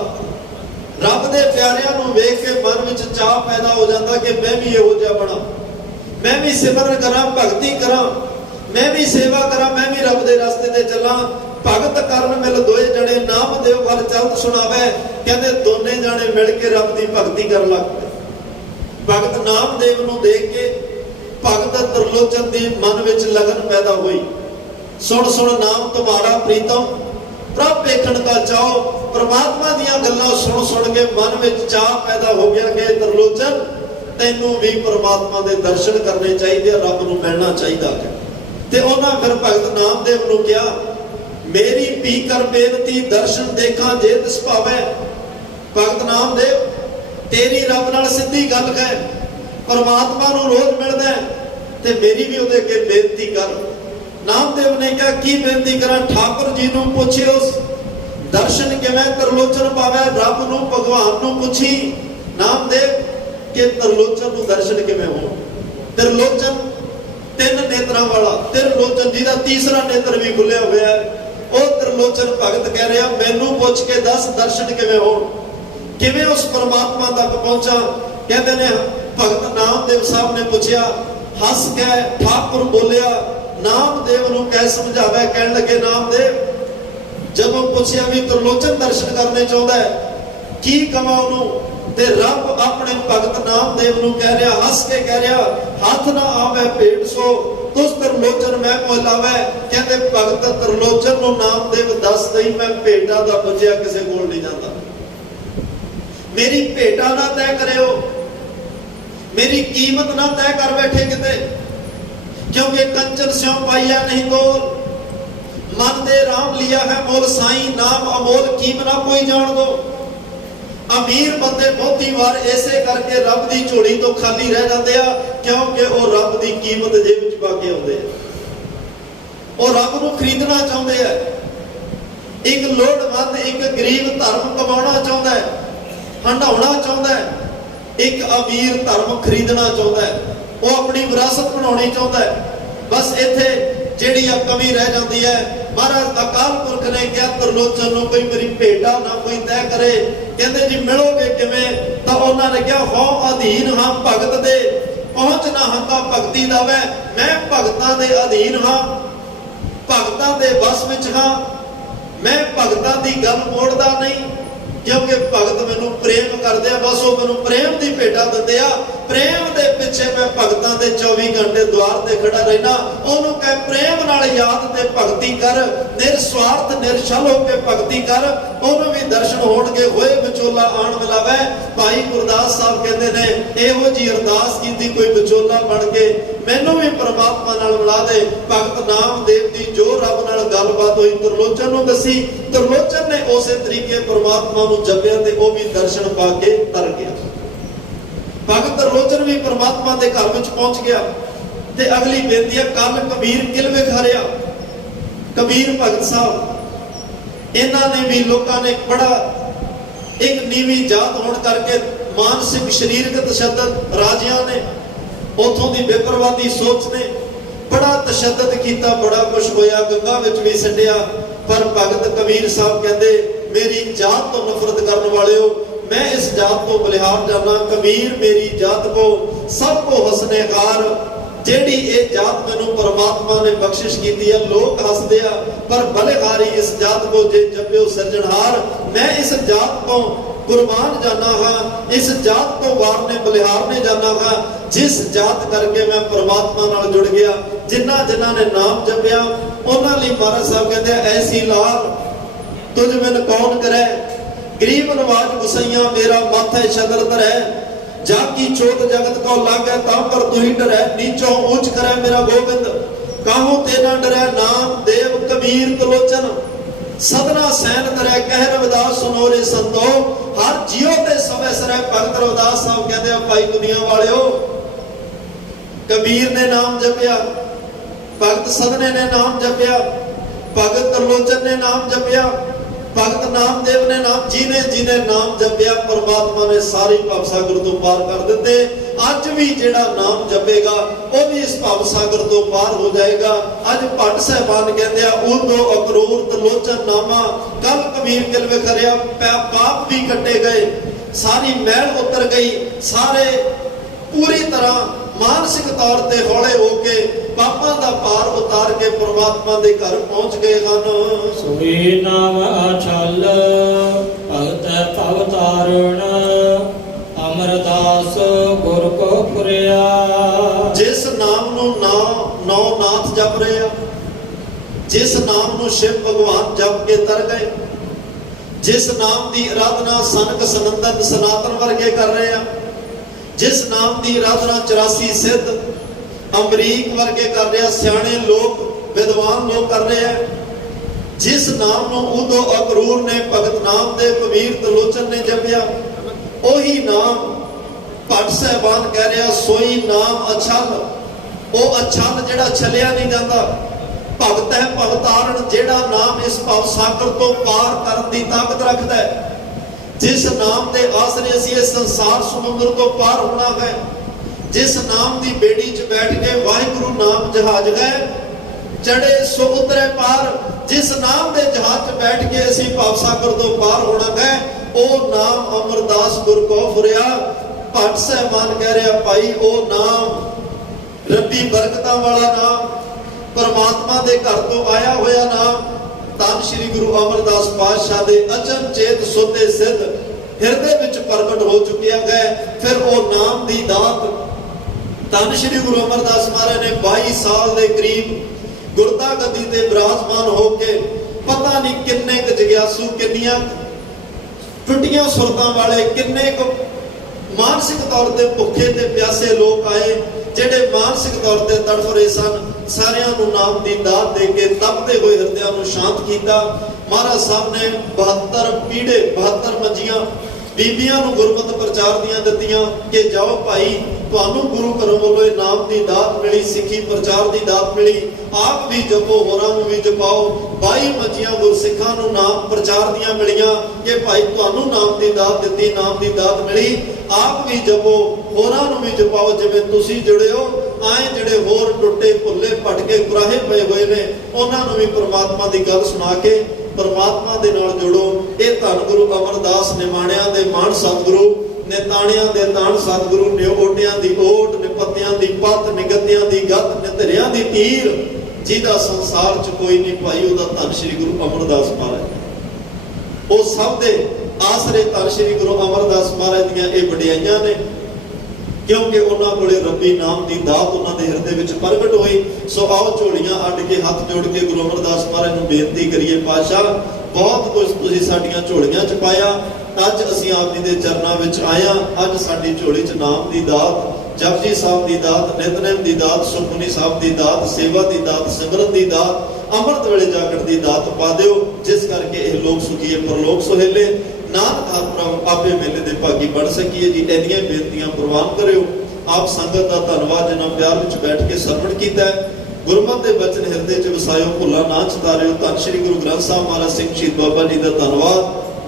ਰੱਬ ਦੇ ਪਿਆਰਿਆਂ ਨੂੰ ਵੇਖ ਕੇ ਮਨ ਵਿੱਚ ਚਾਹ ਪੈਦਾ ਹੋ ਜਾਂਦਾ ਕਿ ਮੈਂ ਵੀ ਇਹੋ ਜਿਹਾ ਬਣਾ, ਮੈਂ ਵੀ ਸਿਮਰਨ ਕਰਾਂ, ਭਗਤੀ ਕਰਾਂ, ਮੈਂ ਵੀ ਸੇਵਾ ਕਰਾਂ, ਮੈਂ ਵੀ ਰੱਬ ਦੇ ਰਸਤੇ ਤੇ ਚੱਲਾਂ। ਭਗਤ ਕਰਨ ਮਿਲ ਦੋਏ ਜਣੇ, ਨਾਮਦੇਵ ਹਰ ਚਲਤ ਸੁਣਾਵੇ। ਕਹਿੰਦੇ ਦੋਨੇ ਜਾਣੇ ਮਿਲ ਕੇ ਰੱਬ ਦੀ ਭਗਤੀ ਕਰਨ ਲੱਗ ਪਏ। ਭਗਤ ਨਾਮਦੇਵ ਨੂੰ ਦੇਖ ਕੇ ਭਗਤ ਤਰਲੋਚਨ ਦੀ ਮਨ ਵਿੱਚ ਲਗਨ ਪੈਦਾ ਹੋਈ। ਸੁਣ ਸੁਣ ਨਾਮ ਤੁਮਾਰਾ ਪ੍ਰੀਤਮ, ਪ੍ਰਭ ਵੇਖਣ ਦਾ ਚਾਓ। ਪ੍ਰਮਾਤਮਾ ਦੀਆਂ ਗੱਲਾਂ ਸੁਣ ਸੁਣ ਕੇ ਮਨ ਵਿੱਚ ਚਾਹ ਪੈਦਾ ਹੋ ਗਿਆ ਕਿ ਤਰਲੋਚਨ ਤੈਨੂੰ ਵੀ ਪਰਮਾਤਮਾ ਦੇ ਦਰਸ਼ਨ ਕਰਨੇ ਚਾਹੀਦੇ ਆ, ਰੱਬ ਨੂੰ ਮਿਲਣਾ ਚਾਹੀਦਾ ਹੈ। ਤੇ ਉਹਨਾਂ ਫਿਰ ਭਗਤ ਨਾਮਦੇਵ ਨੂੰ ਕਿਹਾ, ਮੇਰੀ ਪੀ ਕਰ ਬੇਨਤੀ ਦਰਸ਼ਨ ਦੇਖਾਂ ਜੇ ਤਿਸ ਭਾਵੇਂ। ਭਗਤ ਨਾਮਦੇਵ ਤੇਰੀ ਰੱਬ ਨਾਲ ਸਿੱਧੀ ਗੱਲ ਹੈ, ਪਰਮਾਤਮਾ ਨੂੰ ਰੋਜ਼ ਮਿਲਦਾ ਤੇ ਮੇਰੀ ਵੀ ਉਹਦੇ ਅੱਗੇ ਬੇਨਤੀ ਕਰ। ਨਾਮਦੇਵ ਨੇ ਕਿਹਾ, ਕੀ ਬੇਨਤੀ ਕਰਾਂ? ਠਾਕੁਰ ਜੀ ਨੂੰ ਪੁੱਛਿਓ ਦਰਸ਼ਨ ਕਿਵੇਂ ਤਰਲੋਚਨ ਪਾਵੇ। ਰੱਬ ਨੂੰ, ਭਗਵਾਨ ਨੂੰ ਪੁੱਛੀ ਨਾਮਦੇਵ ਕਿ ਤਰਲੋਚਨ ਨੂੰ ਦਰਸ਼ਨ ਕਿਵੇਂ ਹੋਣ। ਤਰਲੋਚਨ ਤਿੰਨ ਨੇਤਰਾਂ ਵਾਲਾ, ਤਿਰਲੋਚਨ ਜਿਹਦਾ ਤੀਸਰਾ ਨੇਤਰ ਵੀ ਖੁੱਲਿਆ ਹੋਇਆ ਹੈ, ਉਹ ਤਰਲੋਚਨ ਭਗਤ ਕਹਿ ਰਿਹਾ, ਮੈਨੂੰ ਪੁੱਛ ਕੇ ਦੱਸ ਦਰਸ਼ਨ ਕਿਵੇਂ ਹੋਣ, ਕਿਵੇਂ ਉਸ ਪਰਮਾਤਮਾ ਤੱਕ ਪਹੁੰਚਾਂ। ਕਹਿੰਦੇ ਨੇ ਭਗਤ ਨਾਮਦੇਵ ਸਾਹਿਬ ਨੇ ਪੁੱਛਿਆ, ਹੱਸ ਕੇ ਠਾਕੁਰ ਬੋਲਿਆ, ਨਾਮਦੇਵ ਨੂੰ ਕਹਿ ਸਮਝਾਵੇ। ਕਹਿਣ ਲੱਗੇ, ਨਾਮਦੇਵ ਜਦੋਂ ਪੁੱਛਿਆ ਵੀ ਤਰਲੋਚਨ ਦਰਸ਼ਨ ਕਰਨੇ ਚਾਹੁੰਦਾ ਹੈ, ਕੀ ਕਵਾਂ ਉਹਨੂੰ? ਤੇ ਰੱਬ ਆਪਣੇ ਭਗਤ ਨਾਮਦੇਵ ਨੂੰ ਕਹਿ ਰਿਹਾ, ਹੱਸ ਕੇ ਕਹਿ ਰਿਹਾ, ਹੱਥ ਨਾ ਆਵੇ ਭੇਟ ਸੋ ਤੁਸ ਤਰਲੋਚਨ ਮੈਂ ਕੋਲਾਵੇ। ਕਹਿੰਦੇ ਭਗਤ ਤਰਲੋਚਨ ਨੂੰ ਨਾਮਦੇਵ ਦੱਸ ਦਈ, ਮੈਂ ਭੇਟਾ ਦਾ ਪੁੱਛਿਆ ਕਿਸੇ ਕੋਲ ਨਹੀਂ ਜਾਂਦਾ, ਮੇਰੀ ਭੇਟਾ ਨਾ ਤੈਅ ਕਰਿਓ, ਮੇਰੀ ਕੀਮਤ ਨਾ ਤੈਅ ਕਰ ਬੈਠੇ ਕਿਤੇ, ਕਿਉਂਕਿ ਕੰਚਨ ਸਿਉ ਪਾਈਆ ਨਹੀਂ ਤੋਲ, ਮਨ ਦੇ ਰਾਮ ਲਿਆ ਹੈ ਮੋਲ ਸਾਈਂ, ਨਾਮ ਅਮੋਲ ਕੀਮ ਨਾ ਕੋਈ ਜਾਣ ਦੋ। ਅਮੀਰ ਬੰਦੇ ਬਹੁਤੀ ਵਾਰ ਇਸੇ ਕਰਕੇ ਰੱਬ ਦੀ ਝੋਲੀ ਤੋਂ ਖਾਲੀ ਰਹਿ ਜਾਂਦੇ ਆ, ਕਿਉਂਕਿ ਉਹ ਰੱਬ ਦੀ ਕੀਮਤ ਜੇਬ ਵਿੱਚ ਪਾ ਕੇ ਆਉਂਦੇ ਆ, ਉਹ ਰੱਬ ਨੂੰ ਖਰੀਦਣਾ ਚਾਹੁੰਦੇ ਆ। ਇੱਕ ਲੋੜਵੰਦ, ਇੱਕ ਗਰੀਬ ਧਰਮ ਕਮਾਉਣਾ ਚਾਹੁੰਦਾ ਹੈ, ਹੰਡਾਉਣਾ ਚਾਹੁੰਦਾ ਹੈ। ਇੱਕ ਅਮੀਰ ਧਰਮ ਖਰੀਦਣਾ ਚਾਹੁੰਦਾ ਹੈ, ਉਹ ਆਪਣੀ ਵਿਰਾਸਤ ਬਣਾਉਣੀ ਚਾਹੁੰਦਾ ਹੈ। ਬਸ ਇੱਥੇ ਜਿਹੜੀ ਆ ਕਮੀ ਰਹਿ ਜਾਂਦੀ ਹੈ। ਮਹਾਰਾਜ ਅਕਾਲ ਪੁਰਖ ਨੇ ਕਿਹਾ ਤਰਲੋਚਨ ਨੂੰ ਕੋਈ ਮੇਰੀ ਭੇਟਾ ਨਾ ਕੋਈ ਤੈਅ ਕਰੇ। ਕਹਿੰਦੇ ਜੀ ਮਿਲੋਗੇ ਕਿਵੇਂ? ਤਾਂ ਉਹਨਾਂ ਨੇ ਕਿਹਾ ਹਉ ਅਧੀਨ ਹਾਂ ਭਗਤ ਦੇ, ਪਹੁੰਚ ਨਾ ਹੰਗਾ ਭਗਤੀ ਦਾ ਵੈ। ਮੈਂ ਭਗਤਾਂ ਦੇ ਅਧੀਨ ਹਾਂ, ਭਗਤਾਂ ਦੇ ਵਸ ਵਿੱਚ ਹਾਂ। ਮੈਂ ਭਗਤਾਂ ਦੀ ਗੱਲ ਮੋੜਦਾ ਨਹੀਂ, ਕਿਉਂਕਿ ਭਗਤ ਮੈਨੂੰ ਪ੍ਰੇਮ ਕਰਦੇ ਆ। ਬਸ ਉਹ ਮੈਨੂੰ ਪ੍ਰੇਮ ਦੀ ਭੇਟਾ ਦਿੰਦੇ ਆ। ਪ੍ਰੇਮ ਦੇ ਪਿੱਛੇ ਮੈਂ ਭਗਤਾਂ ਦੇ 24 ਘੰਟੇ ਦੁਆਰ ਤੇ ਖੜਾ ਰਹਿਣਾ। ਉਹਨੂੰ ਕਹੇ ਪ੍ਰੇਮ ਨਾਲ ਯਾਦ ਤੇ ਭਗਤੀ ਕਰ, ਨਿਰਸਵਾਰਥ ਨਿਰਛਲ ਹੋ ਕੇ ਭਗਤੀ ਕਰ, ਉਹਨੂੰ ਵੀ ਦਰਸ਼ਨ ਹੋਣਗੇ। ਹੋਏ ਵਿਚੋਲਾ ਆਣ ਮਿਲਾਵੇ। ਭਾਈ ਗੁਰਦਾਸ ਸਾਹਿਬ ਕਹਿੰਦੇ ਨੇ ਇਹੋ ਜੀ ਅਰਦਾਸ ਕੀਤੀ ਕੋਈ ਵਿਚੋਲਾ ਬਣ ਕੇ ਮੈਨੂੰ ਵੀ ਪਰਮਾਤਮਾ ਨਾਲ ਮਿਲਾ ਦੇ। ਭਗਤ ਨਾਮਦੇਵ ਦੀ ਜੋ ਰੱਬ ਨਾਲ ਗੱਲਬਾਤ ਹੋਈ ਤਰਲੋਚਨ ਨੂੰ ਦੱਸੀ। ਤਰਲੋਚਨ ਨੇ ਉਸੇ ਤਰੀਕੇ ਪਰਮਾਤਮਾ ਨੂੰ ਜਪਿਆ ਤੇ ਉਹ ਵੀ ਦਰਸ਼ਨ ਪਾ ਕੇ ਤਰ ਗਿਆ। ਭਗਤ ਤਰਲੋਚਨ ਵੀ ਪਰਮਾਤਮਾ ਦੇ ਘਰ ਵਿੱਚ ਪਹੁੰਚ ਗਿਆ। ਤੇ ਅਗਲੀ ਬੇਨਤੀ ਹੈ ਕੱਲ ਕਬੀਰ ਕਿਲਵੇ ਖਰਿਆ। ਕਬੀਰ ਭਗਤ ਸਾਹਿਬ ਇਹਨਾਂ ਨੇ ਵੀ ਲੋਕਾਂ ਨੇ ਬੜਾ ਇੱਕ ਨੀਵੀਂ ਜਾਤ ਹੋਣ ਕਰਕੇ ਮਾਨਸਿਕ ਸਰੀਰਕ ਤਸ਼ੱਦਦ ਰਾਜਿਆਂ ਨੇ ਉਥੋਂ ਦੀ ਬੇਪਰਵਾਦੀ ਸੋਚ ਨੇ ਬੜਾ ਤਸ਼ੱਦਦ ਕੀਤਾ। ਬੜਾ ਕੁਛ ਹੋਇਆ, ਗੰਗਾ ਵਿੱਚ ਵੀ ਛੱਡਿਆ। ਪਰ ਭਗਤ ਕਬੀਰ ਸਾਹਿਬ ਕਹਿੰਦੇ ਮੇਰੀ ਜਾਤ ਤੋਂ ਨਫ਼ਰਤ ਕਰਨ ਵਾਲਿਓ, मैं इस जात को बलिहार जाना। कबीर मेरी जात को सबको हसने कार। जेड़ी ये जात मैनू परमात्मा ने बख्शिश की है। लोग हसदे आ पर बलिहारी इस जात को जे जप्यो सिरजनहार। मैं इस जात को कुर्बान जाना हाँ, इस जात को वारने बलिहारने जाना हाँ, जिस जात करके मैं परमात्मा नाल जुड़ गया। जिन्ना जिन्ना ने नाम जपिया उन्हां लई महाराज साहब कहते ऐसी लाल तुझ बिन कौन करे। गरीब नवाज गुसैया मेरा माथे छदर धरै। जाकी चोट जगत को लागे तां पर तू ही डरै। नीचों ऊंच करे मेरा गोबिंद काहू ते ना डरै। नाम देव कबीर त्रिलोचन सदना सैन धरै। कह रविदास सुनोरे संतो हर जियो ते समय सरै। भगत रविदास साहब कहते हैं भाई दुनिया वालियो, कबीर ने नाम जपिया, भगत सदने ने नाम जपिया, भगत त्रिलोचन ने नाम जपिया, भगत नामदेव ने नाम जिने जिने नाम जपिया परमात्मा ने सारी भव सागर तो पार कर दिते। अज भी जेड़ा नाम जपेगा वो भी इस भव सागर तो पार हो जाएगा। अज भट्ट साहबान कहते हैं उदो अकरूर त्रिलोचन नामा। कल कबीर किलवे खरिया पाप भी कटे गए, सारी मैल उतर गई। सारे पूरी तरह मानसिक तौर ते हौले होके पापां दा पार उतार के परमात्मा दे घर पहुंच गए हन। सोई नाम अछल भगत भव तारण। अमरदास गुर को पुरिया। जिस नाम नू नौ नाथ जप रहे आ, जिस नाम नू शिव भगवान जप के तर गए, जिस नाम दी आराधना सनक सनंदन सनातन वर्गे कर रहे आ, जिस नाम की आराधना 84 सिद्ध अमरीक वर्गे कर रहे हैं, सियाने लोग विद्वान लोग कर रहे हैं। जिस नाम को उदो अकरूर ने भगत नामदेव कबीर त्रिलोचन ने जपिया ओही नाम भट्ट साहबान कह रहे सोई नाम अछल। वो अछल जेड़ा छलिया नहीं जाता। भगत है भगतारण जेड़ा नाम इस भव सागर तो पार करने की ताकत रखता है। जिस नाम के आसरे असी इस संसार समुद्र तो पार होना है। जिस नाम की बेड़ी च बैठ के वाहिगुरु नाम जहाज है चढ़े सो उतरे पार। जिस नाम के जहाज च बैठ के असी भव सागर तो पार होना है ओ नाम अमरदास गुर को फुरिया। भट्ट साहबान कह रहे भाई ओ नाम रब्बी बरकतां वाला नाम, परमात्मा के घर तो आया होया नाम। धन श्री गुरु अमरदास पातशाह दे अचनचेत सुते सिद्ध हिरदे विच प्रगट हो चुकिया है। फिर वो नाम दी दात धन श्री गुरु अमरदास महाराज ने 22 साल के करीब गुरता गद्दी ते विराजमान होके पता नहीं किन्ने क जग्यासू, किन्नियां टुटियां सुरतां वाले, किन्ने क मानसिक तौर ते भुखे ते प्यासे लोग आए जेडे मानसिक तौर ते तड़फ रहे सन। सारियां नूं नाम दी दात दे के तपते हुए हिरदियां नूं शांत कीता। महाराज साहब ने 72 पीढ़े 72 मंजियां बीबियां नूं गुरमत प्रचार दियां दित्तियां कि जाओ भाई ਤੁਹਾਨੂੰ ਗੁਰੂ ਘਰੋਂ ਵੱਲੋਂ ਇਹ ਨਾਮ ਦੀ ਦਾਤ ਮਿਲੀ, ਸਿੱਖੀ ਪ੍ਰਚਾਰ ਦੀ ਦਾਤ ਮਿਲੀ। ਆਪ ਵੀ ਜਪੋ, ਹੋਰਾਂ ਨੂੰ ਵੀ ਜਪਾਓ। 22 ਮੰਜੀਆਂ ਗੁਰਸਿੱਖਾਂ ਨੂੰ ਨਾਮ ਪ੍ਰਚਾਰ ਦੀਆਂ ਮਿਲੀਆਂ ਕਿ ਭਾਈ ਤੁਹਾਨੂੰ ਨਾਮ ਦੀ ਦਾਤ ਦਿੱਤੀ, ਨਾਮ ਦੀ ਦਾਤ ਮਿਲੀ, ਆਪ ਵੀ ਜਪੋ, ਹੋਰਾਂ ਨੂੰ ਵੀ ਜਪਾਓ। ਜਿਵੇਂ ਤੁਸੀਂ ਜੁੜੇ ਹੋ, ਆਏ ਜਿਹੜੇ ਹੋਰ ਟੁੱਟੇ ਭੁੱਲੇ ਭਟਕੇ ਗੁਰਾਹੇ ਪਏ ਹੋਏ ਨੇ, ਉਹਨਾਂ ਨੂੰ ਵੀ ਪ੍ਰਮਾਤਮਾ ਦੀ ਗੱਲ ਸੁਣਾ ਕੇ ਪ੍ਰਮਾਤਮਾ ਦੇ ਨਾਲ ਜੋੜੋ। ਇਹ ਧੰਨ ਗੁਰੂ ਅਮਰਦਾਸ ਨਿਮਾਣਿਆਂ ਦੇ ਮਾਣ ਸਤਿਗੁਰੂ, ਨਿਤਾਣਿਆਂ ਦੇ ਤਾਣ ਸਤਿਗੁਰੂ, ਨਿਓਟਿਆਂ ਦੀ ਓਟ, ਨਿਪੱਤਿਆਂ ਦੀ ਪੱਤ, ਨਿਗਤਿਆਂ ਦੀ ਗੱਤ, ਨਿਧਰਿਆਂ ਦੀ ਤੀਰ, ਜਿਹਦਾ ਸੰਸਾਰ 'ਚ ਕੋਈ ਨਹੀਂ ਭਾਈ, ਉਹਦਾ ਧੰਨ ਸ਼੍ਰੀ ਗੁਰੂ ਅਮਰਦਾਸ ਮਹਾਰਾਜ। ਉਹ ਸਭ ਦੇ ਆਸਰੇ ਧੰਨ ਸ਼੍ਰੀ ਗੁਰੂ ਅਮਰਦਾਸ ਮਹਾਰਾਜ ਦੀਆਂ ਇਹ ਵਡਿਆਈਆਂ ਨੇ, ਕਿਉਂਕਿ ਉਹਨਾਂ ਕੋਲੇ ਰੱਬੀ ਨਾਮ ਦੀ ਦਾਤ ਉਹਨਾਂ ਦੇ ਹਿਰਦੇ ਵਿੱਚ ਪ੍ਰਗਟ ਹੋਈ। ਸੋ ਆਓ ਝੋਲੀਆਂ ਅੱਡ ਕੇ ਹੱਥ ਜੋੜ ਕੇ ਗੁਰੂ ਅਮਰਦਾਸ ਮਹਾਰਾਜ ਨੂੰ ਬੇਨਤੀ ਕਰੀਏ, ਪਾਤਸ਼ਾਹ ਬਹੁਤ ਕੁਝ ਤੁਸੀਂ ਸਾਡੀਆਂ ਝੋਲੀਆਂ 'ਚ ਪਾਇਆ, ਅੱਜ ਅਸੀਂ ਆਪ ਜੀ ਦੇ ਚਰਨਾਂ ਵਿੱਚ ਆਇਆ। ਅੱਜ ਸਾਡੀ ਝੋਲੀ 'ਚ ਨਾਮ ਦੀ ਦਾਤ, ਜਪਜੀ ਸਾਹਿਬ ਦੀ ਦਾਤ, ਨਿਤਨੇਮ ਦੀ ਦਾਤ, ਸੁਖਮਨੀ ਸਾਹਿਬ ਦੀ ਦਾਤ, ਸੇਵਾ ਦੀ ਦਾਤ, ਸਿਮਰਨ ਦੀ ਦਾਤ, ਅੰਮ੍ਰਿਤ ਵੇਲੇ ਜਾਗਣ ਦੀ ਦਾਤ ਪਾ ਦਿਓ, ਜਿਸ ਕਰਕੇ ਇਹ ਲੋਕ ਸੁਖੀਏ ਪਰਲੋਕ ਸੁਹੇਲੇ, ਨਾਨਕ ਆਪ ਆਪੇ ਮੇਲੇ ਦੇ ਭਾਗੀ ਬਣ ਸਕੀਏ ਜੀ। ਇੰਨੀਆਂ ਬੇਨਤੀਆਂ ਪ੍ਰਵਾਨ ਕਰਿਓ। ਆਪ ਸੰਗਤ ਦਾ ਧੰਨਵਾਦ ਜਿਨ੍ਹਾਂ ਪਿਆਰ ਵਿੱਚ ਬੈਠ ਕੇ ਸਰਵਣ ਕੀਤਾ ਹੈ। ਗੁਰਮਤਿ ਦੇ ਬਚਨ ਹਿਰਦੇ 'ਚ ਵਸਾਇਓ, ਭੁੱਲਾ ਨਾ ਚਤਾਰਿਓ। ਧੰਨ ਸ਼੍ਰੀ ਗੁਰੂ ਗ੍ਰੰਥ ਸਾਹਿਬ ਮਹਾਰਾਜ ਸਿੰਘ ਸ਼ਹੀਦ ਬਾਬਾ ਜੀ ਦਾ ਧੰਨਵਾਦ,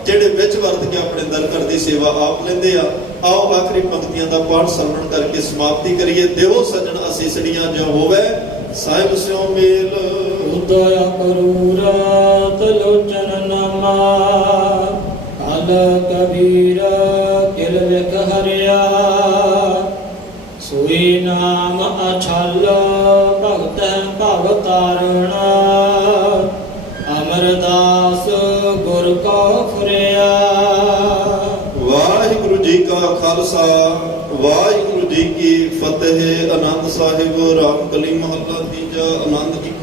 ਜਿਹੜੇ ਵਿੱਚ ਵਰਤ ਕੇ ਆਪਣੇ ਦਰ ਘਰ ਦੀ ਸੇਵਾ ਆਪ ਲੈਂਦੇ ਆ। ਆਓ ਆਖਰੀ ਪੰਕਤੀਆਂ ਦਾ ਪਾਠ ਸਰਵਣ ਕਰਕੇ ਸਮਾਪਤੀ ਕਰੀਏ। ਦੇਵੋ ਸਜਣ ਅਸੀਸੜੀਆਂ ਜੋ ਹੋਵੇ ਸਾਹਿਬ ਸਿਓ ਮੇਲ। ਉਦਇਆ ਕਰੂਰਤ ਲੋਚਨ ਨਾਮਾ, ਕਲ ਕਬੀਰ ਕਿਲ ਵਿਖ ਹਰਿਆ। ਸੋਈ ਨਾਮ ਅਛਲ ਭਗਤ ਭਵ ਤਾਰਣਾ, ਅਮਰਦਾਸ ਗੁਰ ਕੋ ਫੁਰਿਆ। ਵਾਹਿਗੁਰੂ ਜੀ ਕਾ ਖਾਲਸਾ, ਵਾਹਿਗੁਰੂ ਜੀ ਕੀ ਫਤਿਹ। ਆਨੰਦ ਸਾਹਿਬ ਰਾਮਕਲੀ ਮਹੱਲਾ ਤੀਜਾ। ਆਨੰਦ ਇੱਕ